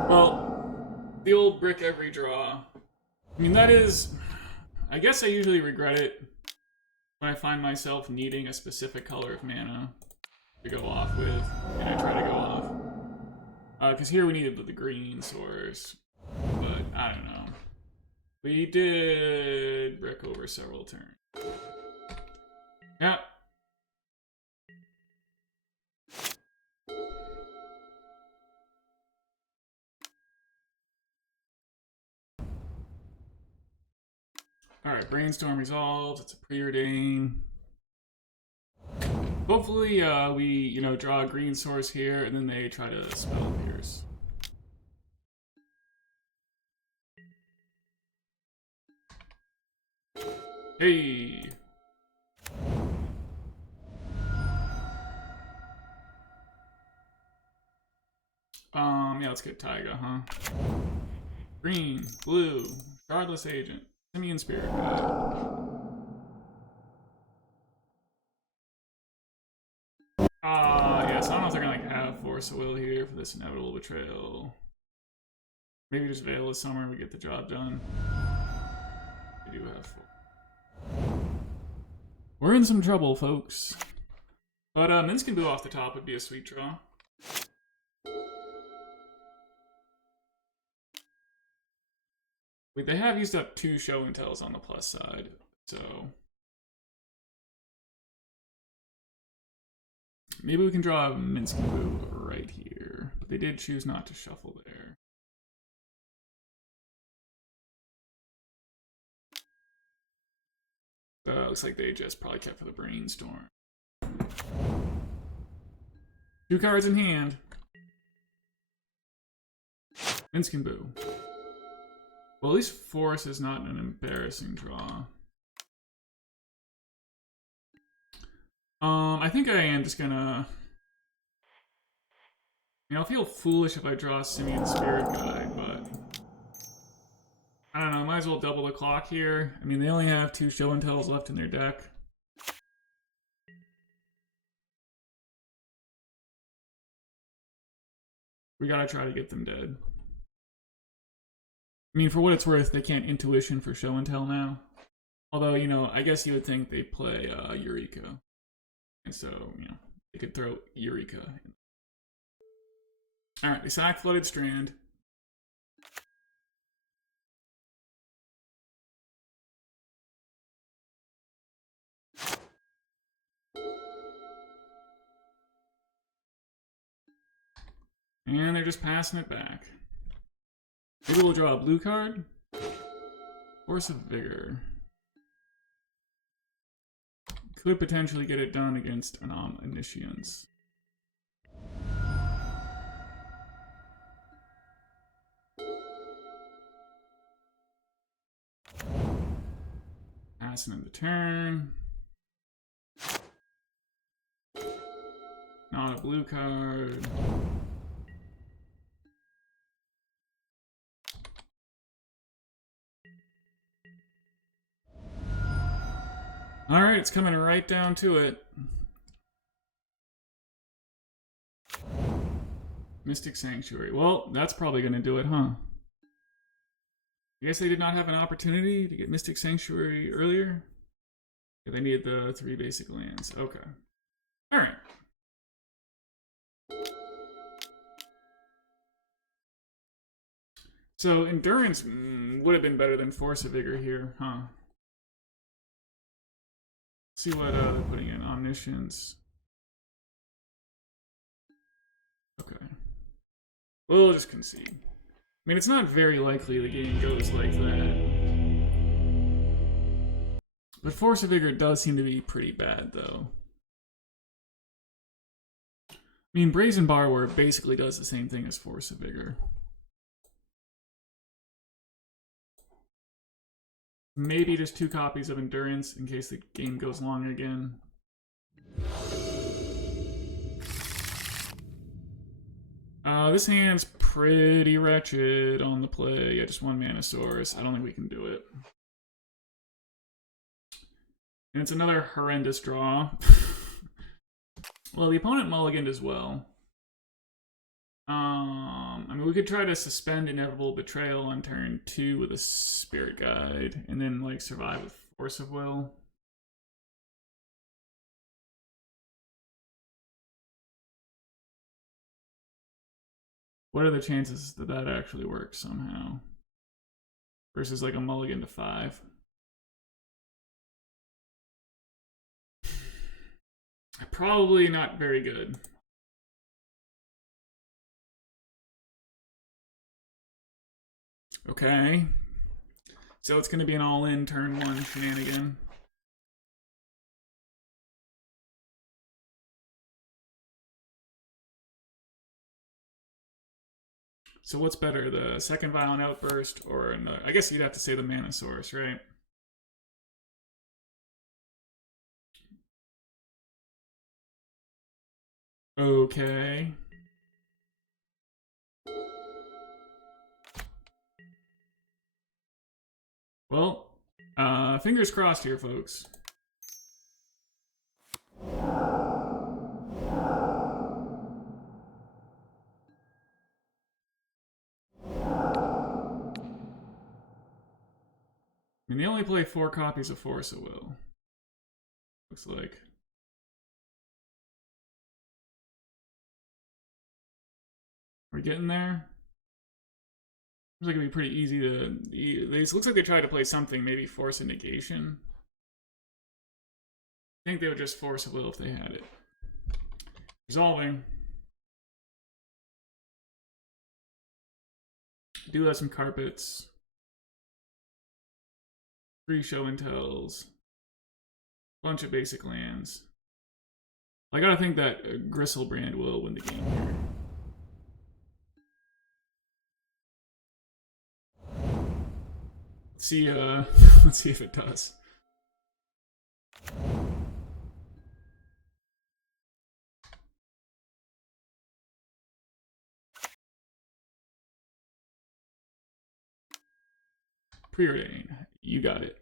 Well, the old brick every draw. I mean, that is... I guess I usually regret it when I find myself needing a specific color of mana to go off with, and I try to go off. Because here we needed the green source, but I don't know. We did brick over several turns. Yeah. Alright, Brainstorm resolved. It's a preordain. Hopefully, we, you know, draw a green source here, and then they try to spell Pierce. Hey! Yeah, let's get Taiga, huh? Green, blue, Shardless Agent, Simian Spirit Guide. Yes, I don't know if they're gonna like have Force of Will here for this Inevitable Betrayal. Maybe just Veil of Summer, we get the job done. We do have four. We're in some trouble, folks. But Minsc can off the top would be a sweet draw. Wait, they have used up 2 show and tells on the plus side, so maybe we can draw a Minsc right here. But they did choose not to shuffle there. Looks like they just probably kept for the Brainstorm. 2 cards in hand. Minsc and Boo. Well, at least Force is not an embarrassing draw. I think I am just gonna... You know, I'll feel foolish if I draw Simian Spirit Guide, but... I don't know, might as well double the clock here. I mean, they only have 2 show and tells left in their deck. We gotta try to get them dead. I mean, for what it's worth, they can't intuition for show and tell now. Although, you know, I guess you would think they play Eureka. And so, you know, they could throw Eureka. Alright, they sack Flooded Strand. And they're just passing it back. Maybe we'll draw a blue card. Force of Vigor. Could potentially get it done against an Omniscience. Passing in the turn. Not a blue card. Alright, it's coming right down to it. Mystic Sanctuary. Well, that's probably going to do it, huh? I guess they did not have an opportunity to get Mystic Sanctuary earlier. Yeah, they needed the 3 basic lands. Okay. Alright. So, Endurance would have been better than Force of Vigor here, huh? See what they're putting in. Omniscience. Okay. We'll just concede. I mean, it's not very likely the game goes like that. But Force of Vigor does seem to be pretty bad, though. I mean, Brazen Borrower basically does the same thing as Force of Vigor. Maybe just 2 copies of Endurance in case the game goes long again. This hand's pretty wretched on the play. Yeah, just 1 mana source. I don't think we can do it. And it's another horrendous draw. Well, the opponent mulliganed as well. I mean, we could try to suspend Inevitable Betrayal on turn 2 with a Spirit Guide, and then, like, survive with Force of Will. What are the chances that that actually works somehow? Versus, like, a mulligan to 5. Probably not very good. Okay. So it's going to be an all-in turn 1 shenanigan. So what's better, the second Violent Outburst or I guess you'd have to say the Mana Source, right? Okay. Well, fingers crossed here, folks. I mean, they only play 4 copies of Force of Will. Looks like. We're getting there. Looks like it'd be pretty easy to. It looks like they tried to play something, maybe Force of Negation. I think they would just Force of Will if they had it. Resolving. Do have some carpets. 3 show and tells. Bunch of basic lands. I gotta think that Gristlebrand will win the game here. Let's see, let's see if it does. Preordain. You got it.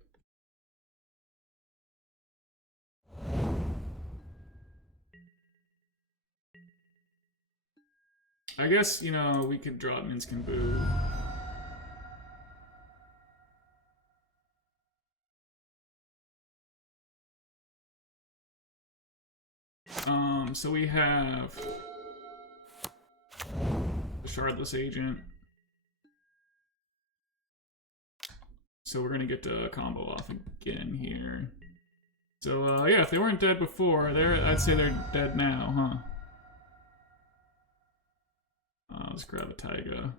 I guess, you know, we could drop Minsc and Boo. So we have the Shardless Agent. So we're gonna get to combo off again here. So yeah, if they weren't dead before, I'd say they're dead now, huh? Let's grab a Taiga.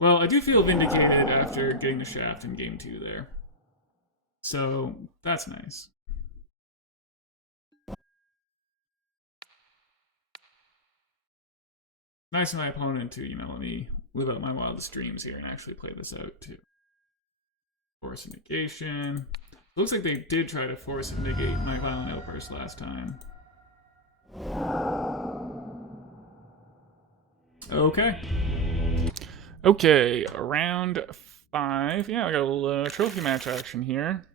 Well, I do feel vindicated after getting the shaft in game 2 there. So that's nice. Nice of my opponent to, you know, let me live out my wildest dreams here and actually play this out too. Force of Negation. Looks like they did try to Force of Negate my Violent Outburst last time. Okay. Okay, round 5. Yeah, I got a little trophy match action here.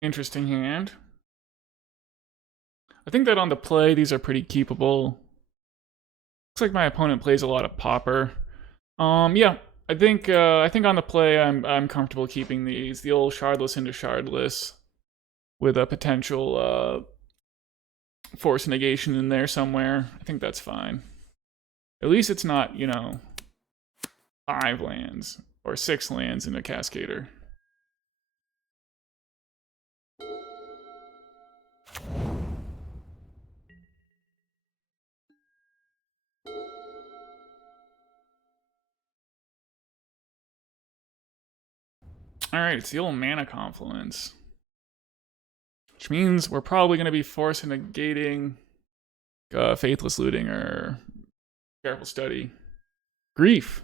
Interesting hand. I think that on the play, these are pretty keepable. Looks like my opponent plays a lot of Pauper. Yeah, I think on the play, I'm comfortable keeping these. The old Shardless into Shardless with a potential Force Negation in there somewhere. I think that's fine. At least it's not, you know, 5 lands or 6 lands in a Cascader. Alright, it's the old Mana Confluence. Which means we're probably going to be Force Negating Faithless Looting or Careful Study. Grief.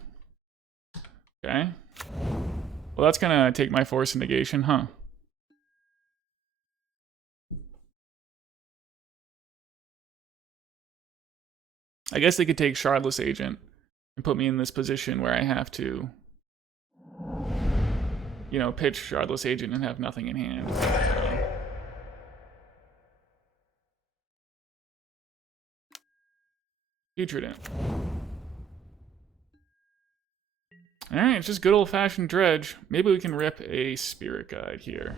Okay. Well, that's going to take my Force Negation, huh? I guess they could take Shardless Agent and put me in this position where I have to, you know, pitch Shardless Agent and have nothing in hand. Ichorid. Alright, it's just good old-fashioned dredge. Maybe we can rip a Spirit Guide here.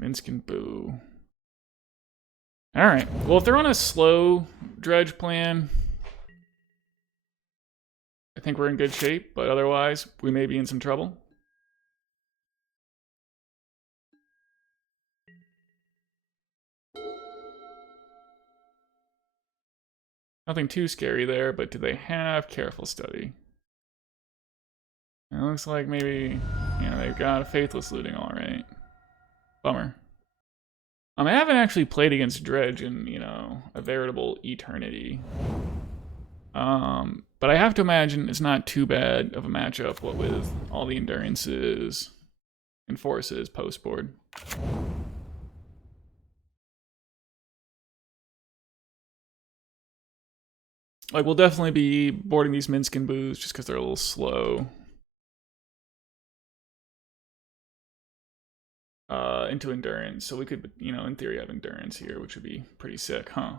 Minsc and Boo. Alright, well if they're on a slow dredge plan, I think we're in good shape, but otherwise, we may be in some trouble. Nothing too scary there, but do they have Careful Study? It looks like maybe, you know, they've got a Faithless Looting, alright. Bummer. I haven't actually played against Dredge in, you know, a veritable eternity. But I have to imagine it's not too bad of a matchup, what with all the endurances and forces post-board. Like, we'll definitely be boarding these Minsc and Boos just because they're a little slow. Into endurance, so we could, you know, in theory have endurance here, which would be pretty sick, huh?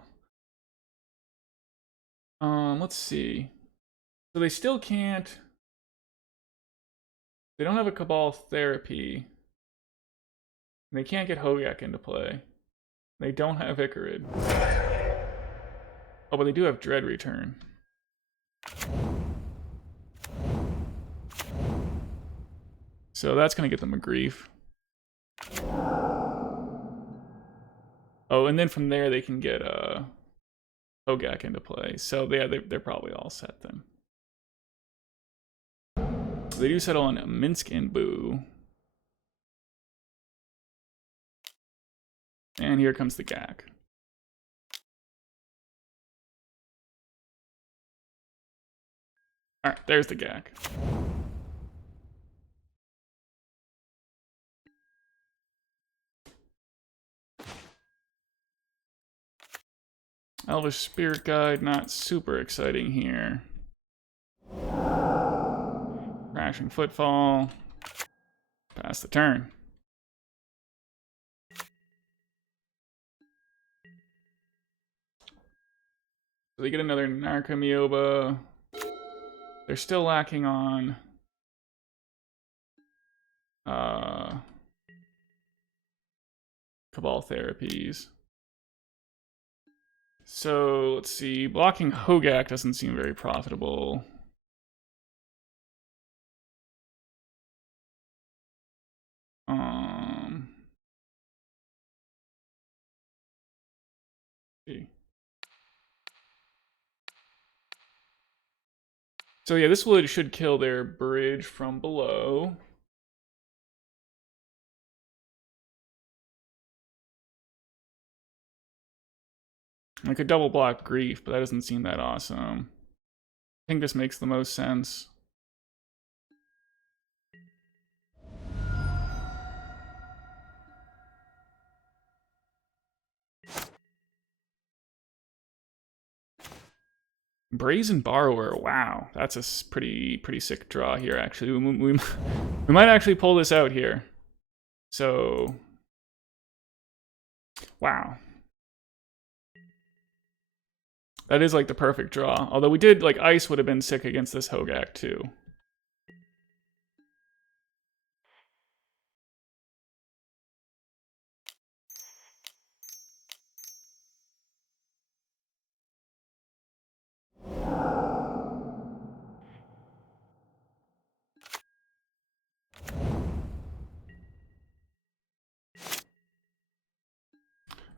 Let's see. So they still can't. They don't have a Cabal Therapy. And they can't get Hogak into play. They don't have Ichorid. Oh, but they do have Dread Return. So that's gonna get them a grief. Oh, and then from there they can get Hogak into play. So yeah, they're probably all set then. They do settle on Minsc and Boo. And here comes the Gak. Alright, there's the Gak. Elvish Spirit Guide, not super exciting here. Crashing Footfall. Pass the turn. So they get another Narcomoeba. They're still lacking on Cabal therapies. So let's see. Blocking Hogak doesn't seem very profitable. See. So yeah, this wood should kill their bridge from below. I could double block Grief, but that doesn't seem that awesome. I think this makes the most sense. Brazen Borrower, wow, that's a pretty sick draw here. Actually, we might actually pull this out here. So, wow, that is like the perfect draw. Although we did like Ice would have been sick against this Hogak too.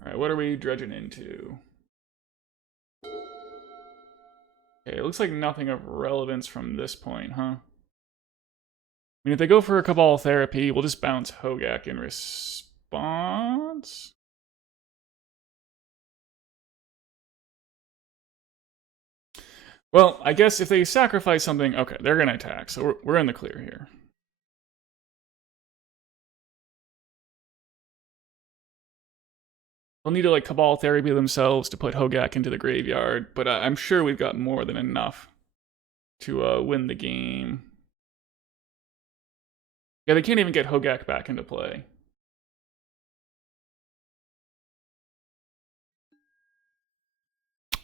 Alright, what are we dredging into? Okay, it looks like nothing of relevance from this point, huh? I mean, if they go for a Cabal therapy, we'll just bounce Hogak in response. Well, I guess if they sacrifice something, okay, they're gonna attack, so we're in the clear here. They'll need to like Cabal therapy themselves to put Hogak into the graveyard, but I'm sure we've got more than enough to win the game. Yeah, they can't even get Hogak back into play.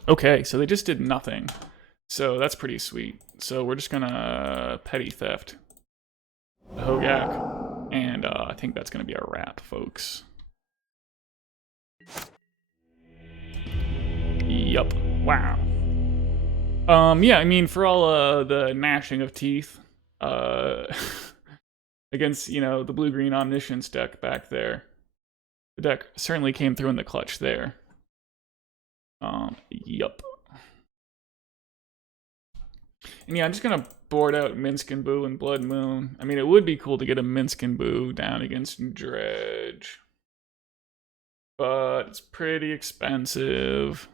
Okay, so they just did nothing. So that's pretty sweet. So we're just gonna Petty Theft the Hogak, and I think that's gonna be a wrap, folks. Yup. Wow. Yeah, I mean, for all the gnashing of teeth, against, you know, the blue-green Omniscience deck back there, the deck certainly came through in the clutch there. Yup. And yeah, I'm just gonna board out Minsc and Boo and Blood Moon. I mean, it would be cool to get a Minsc and Boo down against Dredge, but it's pretty expensive.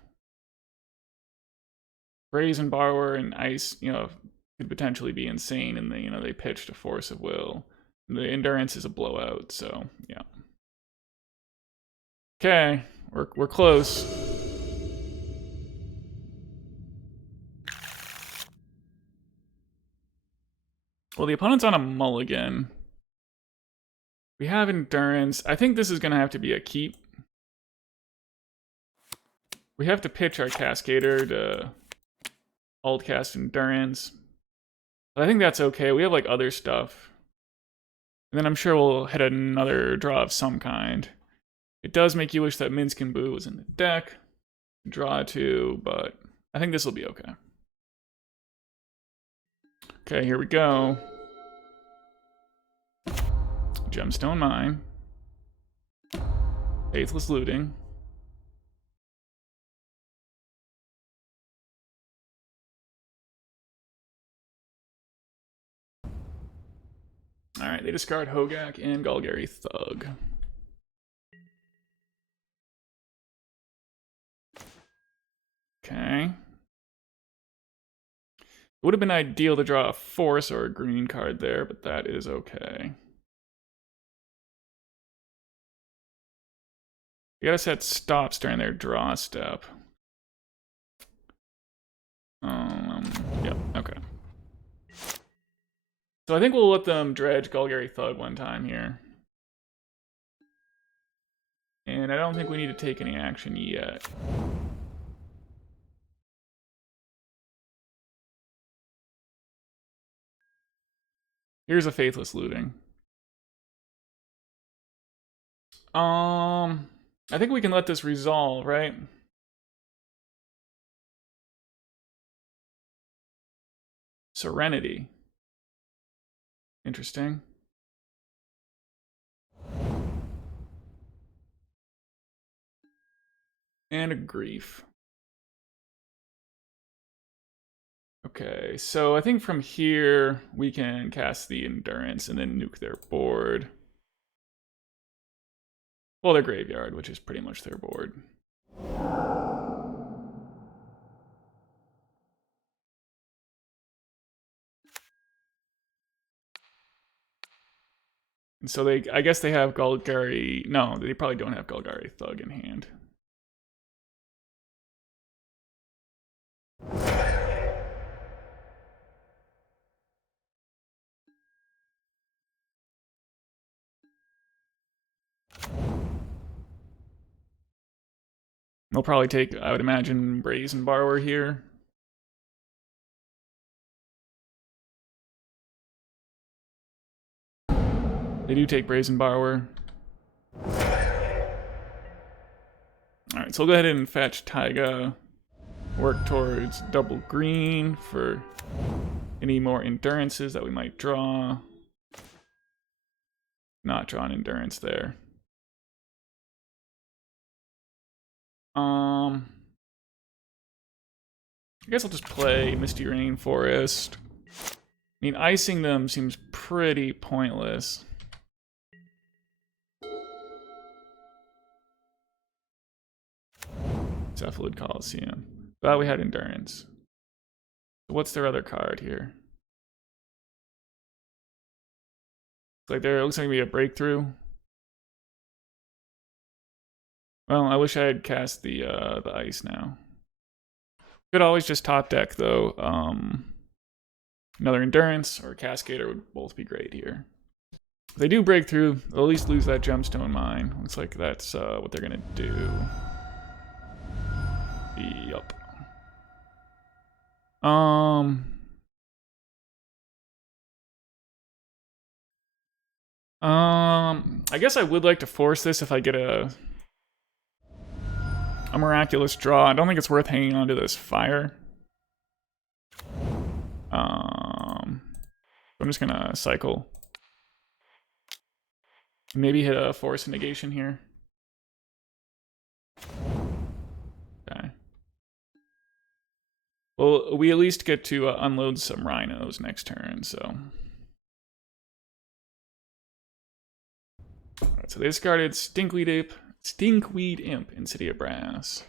Brazen Borrower and Ice, you know, could potentially be insane, and they pitched a Force of Will. The Endurance is a blowout, so yeah. Okay, we're close. Well, the opponent's on a mulligan. We have Endurance. I think this is gonna have to be a keep. We have to pitch our Cascader to alt-cast Endurance. But I think that's okay. We have like other stuff. And then I'm sure we'll hit another draw of some kind. It does make you wish that Minsc and Boo was in the deck. Draw two, but I think this will be okay. Okay, here we go. Gemstone Mine. Faithless Looting. Alright, they discard Hogak and Golgari Thug. Okay. It would have been ideal to draw a Force or a green card there, but that is okay. You gotta set stops during their draw step. Yep, okay. So I think we'll let them dredge Golgari Thug one time here. And I don't think we need to take any action yet. Here's a Faithless Looting. I think we can let this resolve, right? Serenity. Interesting. And a Grief. Okay, so I think from here we can cast the Endurance and then nuke their board. Well, their graveyard, which is pretty much their board. And so I guess they have Golgari. No, they probably don't have Golgari Thug in hand. They'll probably take, I would imagine, Brazen Borrower here. They do take Brazen Borrower. Alright, so we'll go ahead and fetch Taiga. Work towards double green for any more endurances that we might draw. Not draw an endurance there. I guess I'll just play Misty Rainforest. I mean, icing them seems pretty pointless. Cephalid Coliseum. Thought we had endurance. What's their other card here? Like there looks like we have breakthrough. Well, I wish I had cast the ice now. Could always just top deck though. Another endurance or Cascader would both be great here. If they do breakthrough, they'll at least lose that gemstone mine. Looks like that's what they're gonna do. Yup. I guess I would like to force this if I get a miraculous draw. I don't think it's worth hanging on to this fire. I'm just gonna cycle. Maybe hit a Force of Negation here. Okay. Well, we at least get to unload some Rhinos next turn, so. Alright, so they discarded Stinkweed Imp in City of Brass.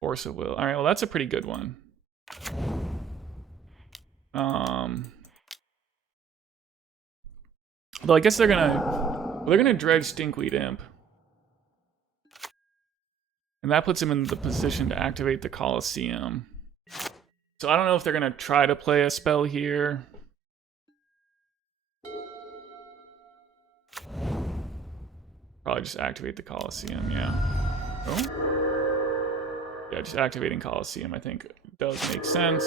Force of Will. Alright, well that's a pretty good one. Although I guess they're gonna dredge Stinkweed Imp. And that puts him in the position to activate the Coliseum. So I don't know if they're gonna try to play a spell here. Probably just activate the Coliseum, yeah. Oh? Yeah, just activating Coliseum I think does make sense.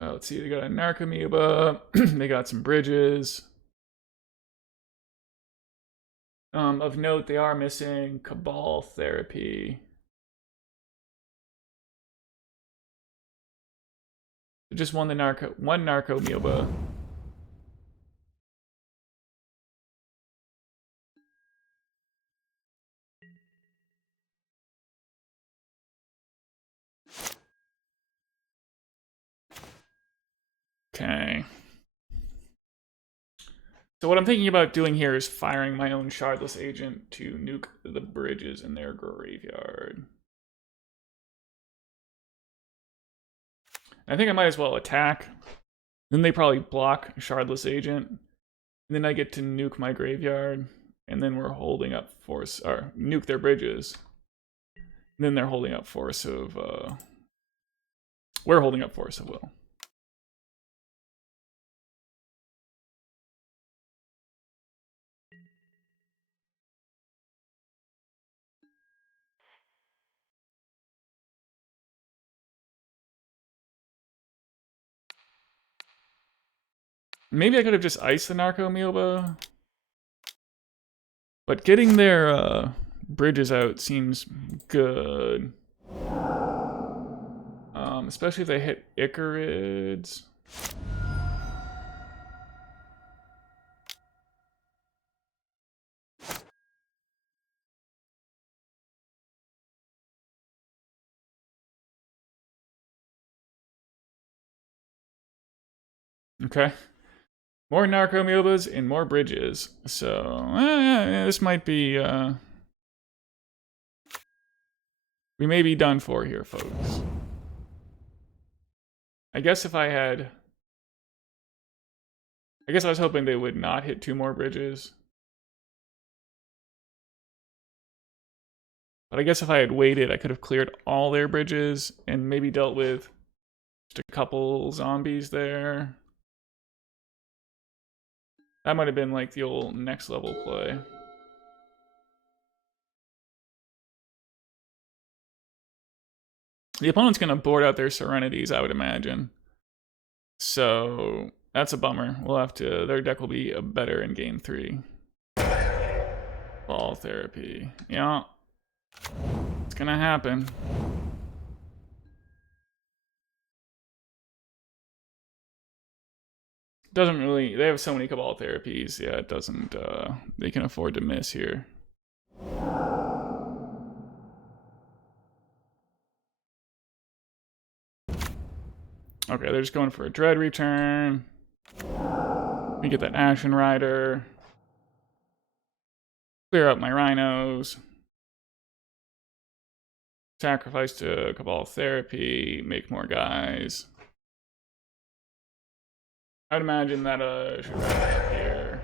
Let's see, they got a Narcomoeba, they got some bridges. Of note, they are missing Cabal Therapy. Just one Narcomoeba. Okay. So what I'm thinking about doing here is firing my own Shardless Agent to nuke the bridges in their graveyard. I think I might as well attack. Then they probably block Shardless Agent. And then I get to nuke my graveyard. And then we're holding up Force, or nuke their bridges. And then they're holding up Force of, we're holding up Force of Will. Maybe I could have just iced the Narco Mioba. But getting their bridges out seems good. Especially if they hit Ichorids. Okay. More Narco Miobas and more bridges. So, this might be, we may be done for here, folks. I guess if I had... I guess I was hoping they would not hit 2 more bridges. But I guess if I had waited, I could have cleared all their bridges and maybe dealt with just a couple zombies there. That might have been like the old next level play. The opponent's going to board out their Serenities, I would imagine. So that's a bummer. We'll have to... Their deck will be better in game 3. Ball therapy. Yeah. It's going to happen. Doesn't really... They have so many Cabal therapies. Yeah, it doesn't... they can afford to miss here. Okay, they're just going for a Dread return. We get that Ashen Rider. Clear up my Rhinos. Sacrifice to Cabal Therapy. Make more guys. I'd imagine that should wrap up here.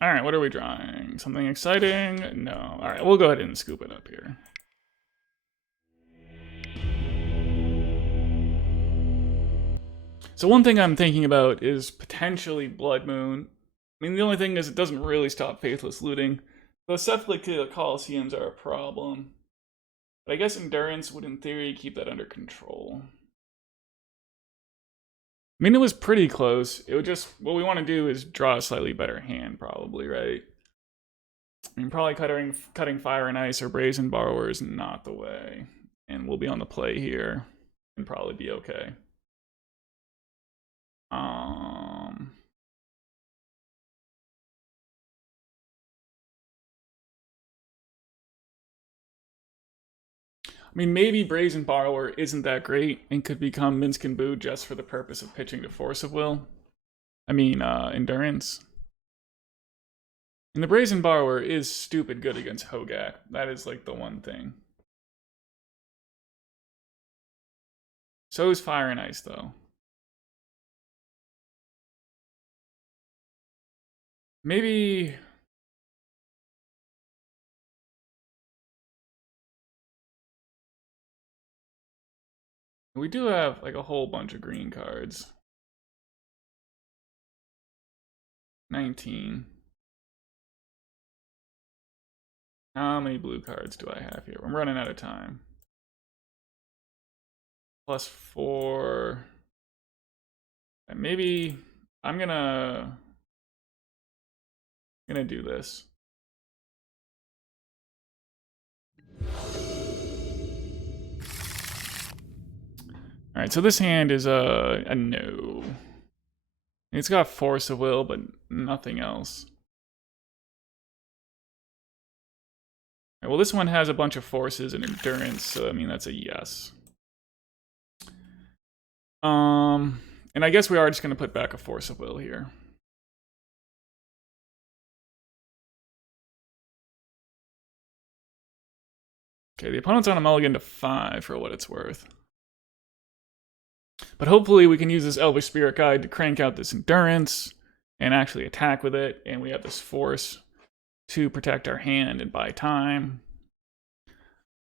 All right, what are we drawing? Something exciting? No. All right, we'll go ahead and scoop it up here. So one thing I'm thinking about is potentially Blood Moon. I mean, the only thing is it doesn't really stop Faithless looting. The Cephalic Colosseums are a problem. But I guess Endurance would, in theory, keep that under control. I mean, it was pretty close. It would just... What we want to do is draw a slightly better hand, probably, right? I mean, probably cutting Fire and Ice or Brazen Borrower is not the way. And we'll be on the play here. And probably be okay. I mean, maybe Brazen Borrower isn't that great and could become Minsc and Boo just for the purpose of pitching to Force of Will. I mean, Endurance. And the Brazen Borrower is stupid good against Hogak. That is like the one thing. So is Fire and Ice, though. Maybe... We do have like a whole bunch of green cards. 19. How many blue cards do I have here? I'm running out of time. +4. And maybe I'm gonna do this. All right, so this hand is a no. It's got Force of Will, but nothing else. Right, well, this one has a bunch of forces and endurance, so I mean that's a yes. And I guess we are just going to put back a Force of Will here. Okay, the opponent's on a mulligan to 5 for what it's worth. But hopefully we can use this Elvish Spirit Guide to crank out this endurance and actually attack with it, and we have this force to protect our hand and buy time.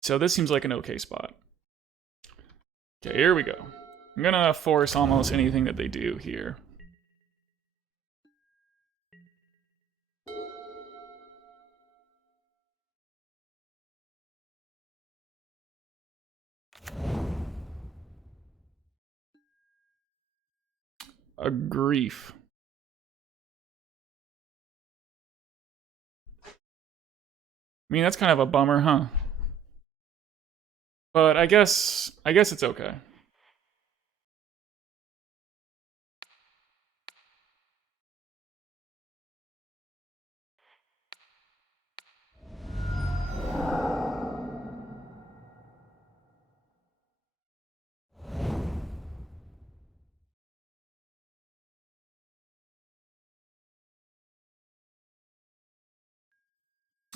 So this seems like an okay spot. Okay, here we go. I'm gonna force almost anything that they do here. A grief. I mean, that's kind of a bummer, huh? But I guess it's okay.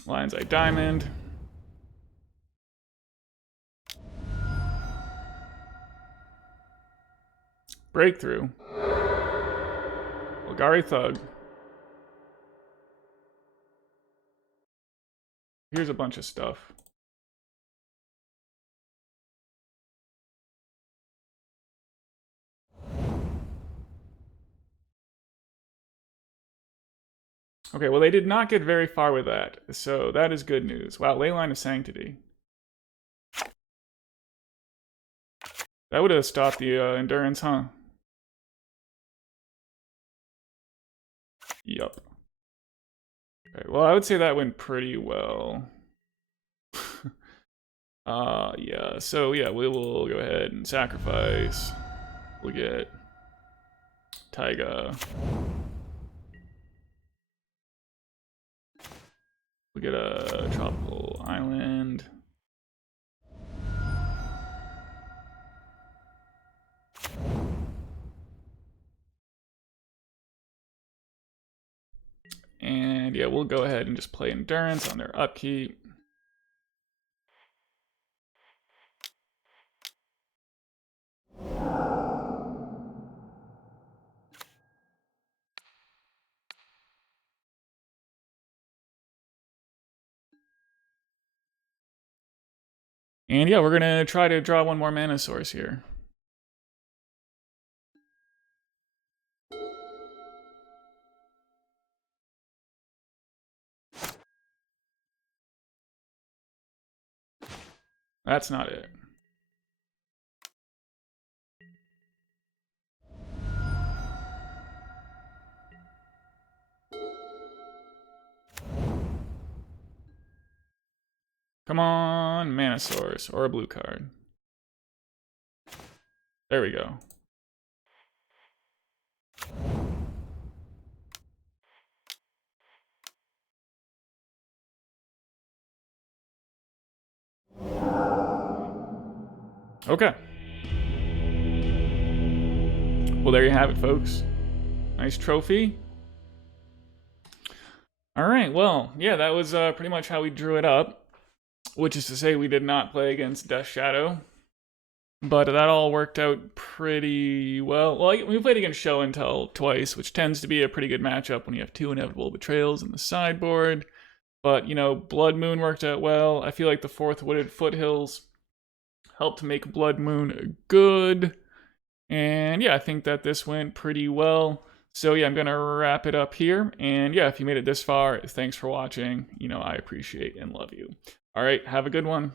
Lion's Eye Diamond. Breakthrough. Golgari Thug. Here's a bunch of stuff. Okay, well, they did not get very far with that, so that is good news. Wow, Leyline of Sanctity. That would have stopped the endurance, huh? Yup. Okay, well, I would say that went pretty well. Yeah, so yeah, we will go ahead and sacrifice. We'll get Taiga. We'll get a tropical island. And yeah, we'll go ahead and just play endurance on their upkeep. And yeah, we're gonna try to draw one more mana source here. That's not it. Come on, mana source, or a blue card. There we go. Okay. Well, there you have it, folks. Nice trophy. Alright, well, yeah, that was pretty much how we drew it up. Which is to say, we did not play against Death Shadow. But that all worked out pretty well. Well, we played against Show and Tell twice, which tends to be a pretty good matchup when you have 2 Inevitable Betrayals in the sideboard. But, you know, Blood Moon worked out well. I feel like the 4th Wooded Foothills helped make Blood Moon good. And yeah, I think that this went pretty well. So yeah, I'm going to wrap it up here. And yeah, if you made it this far, thanks for watching. You know, I appreciate and love you. All right, have a good one.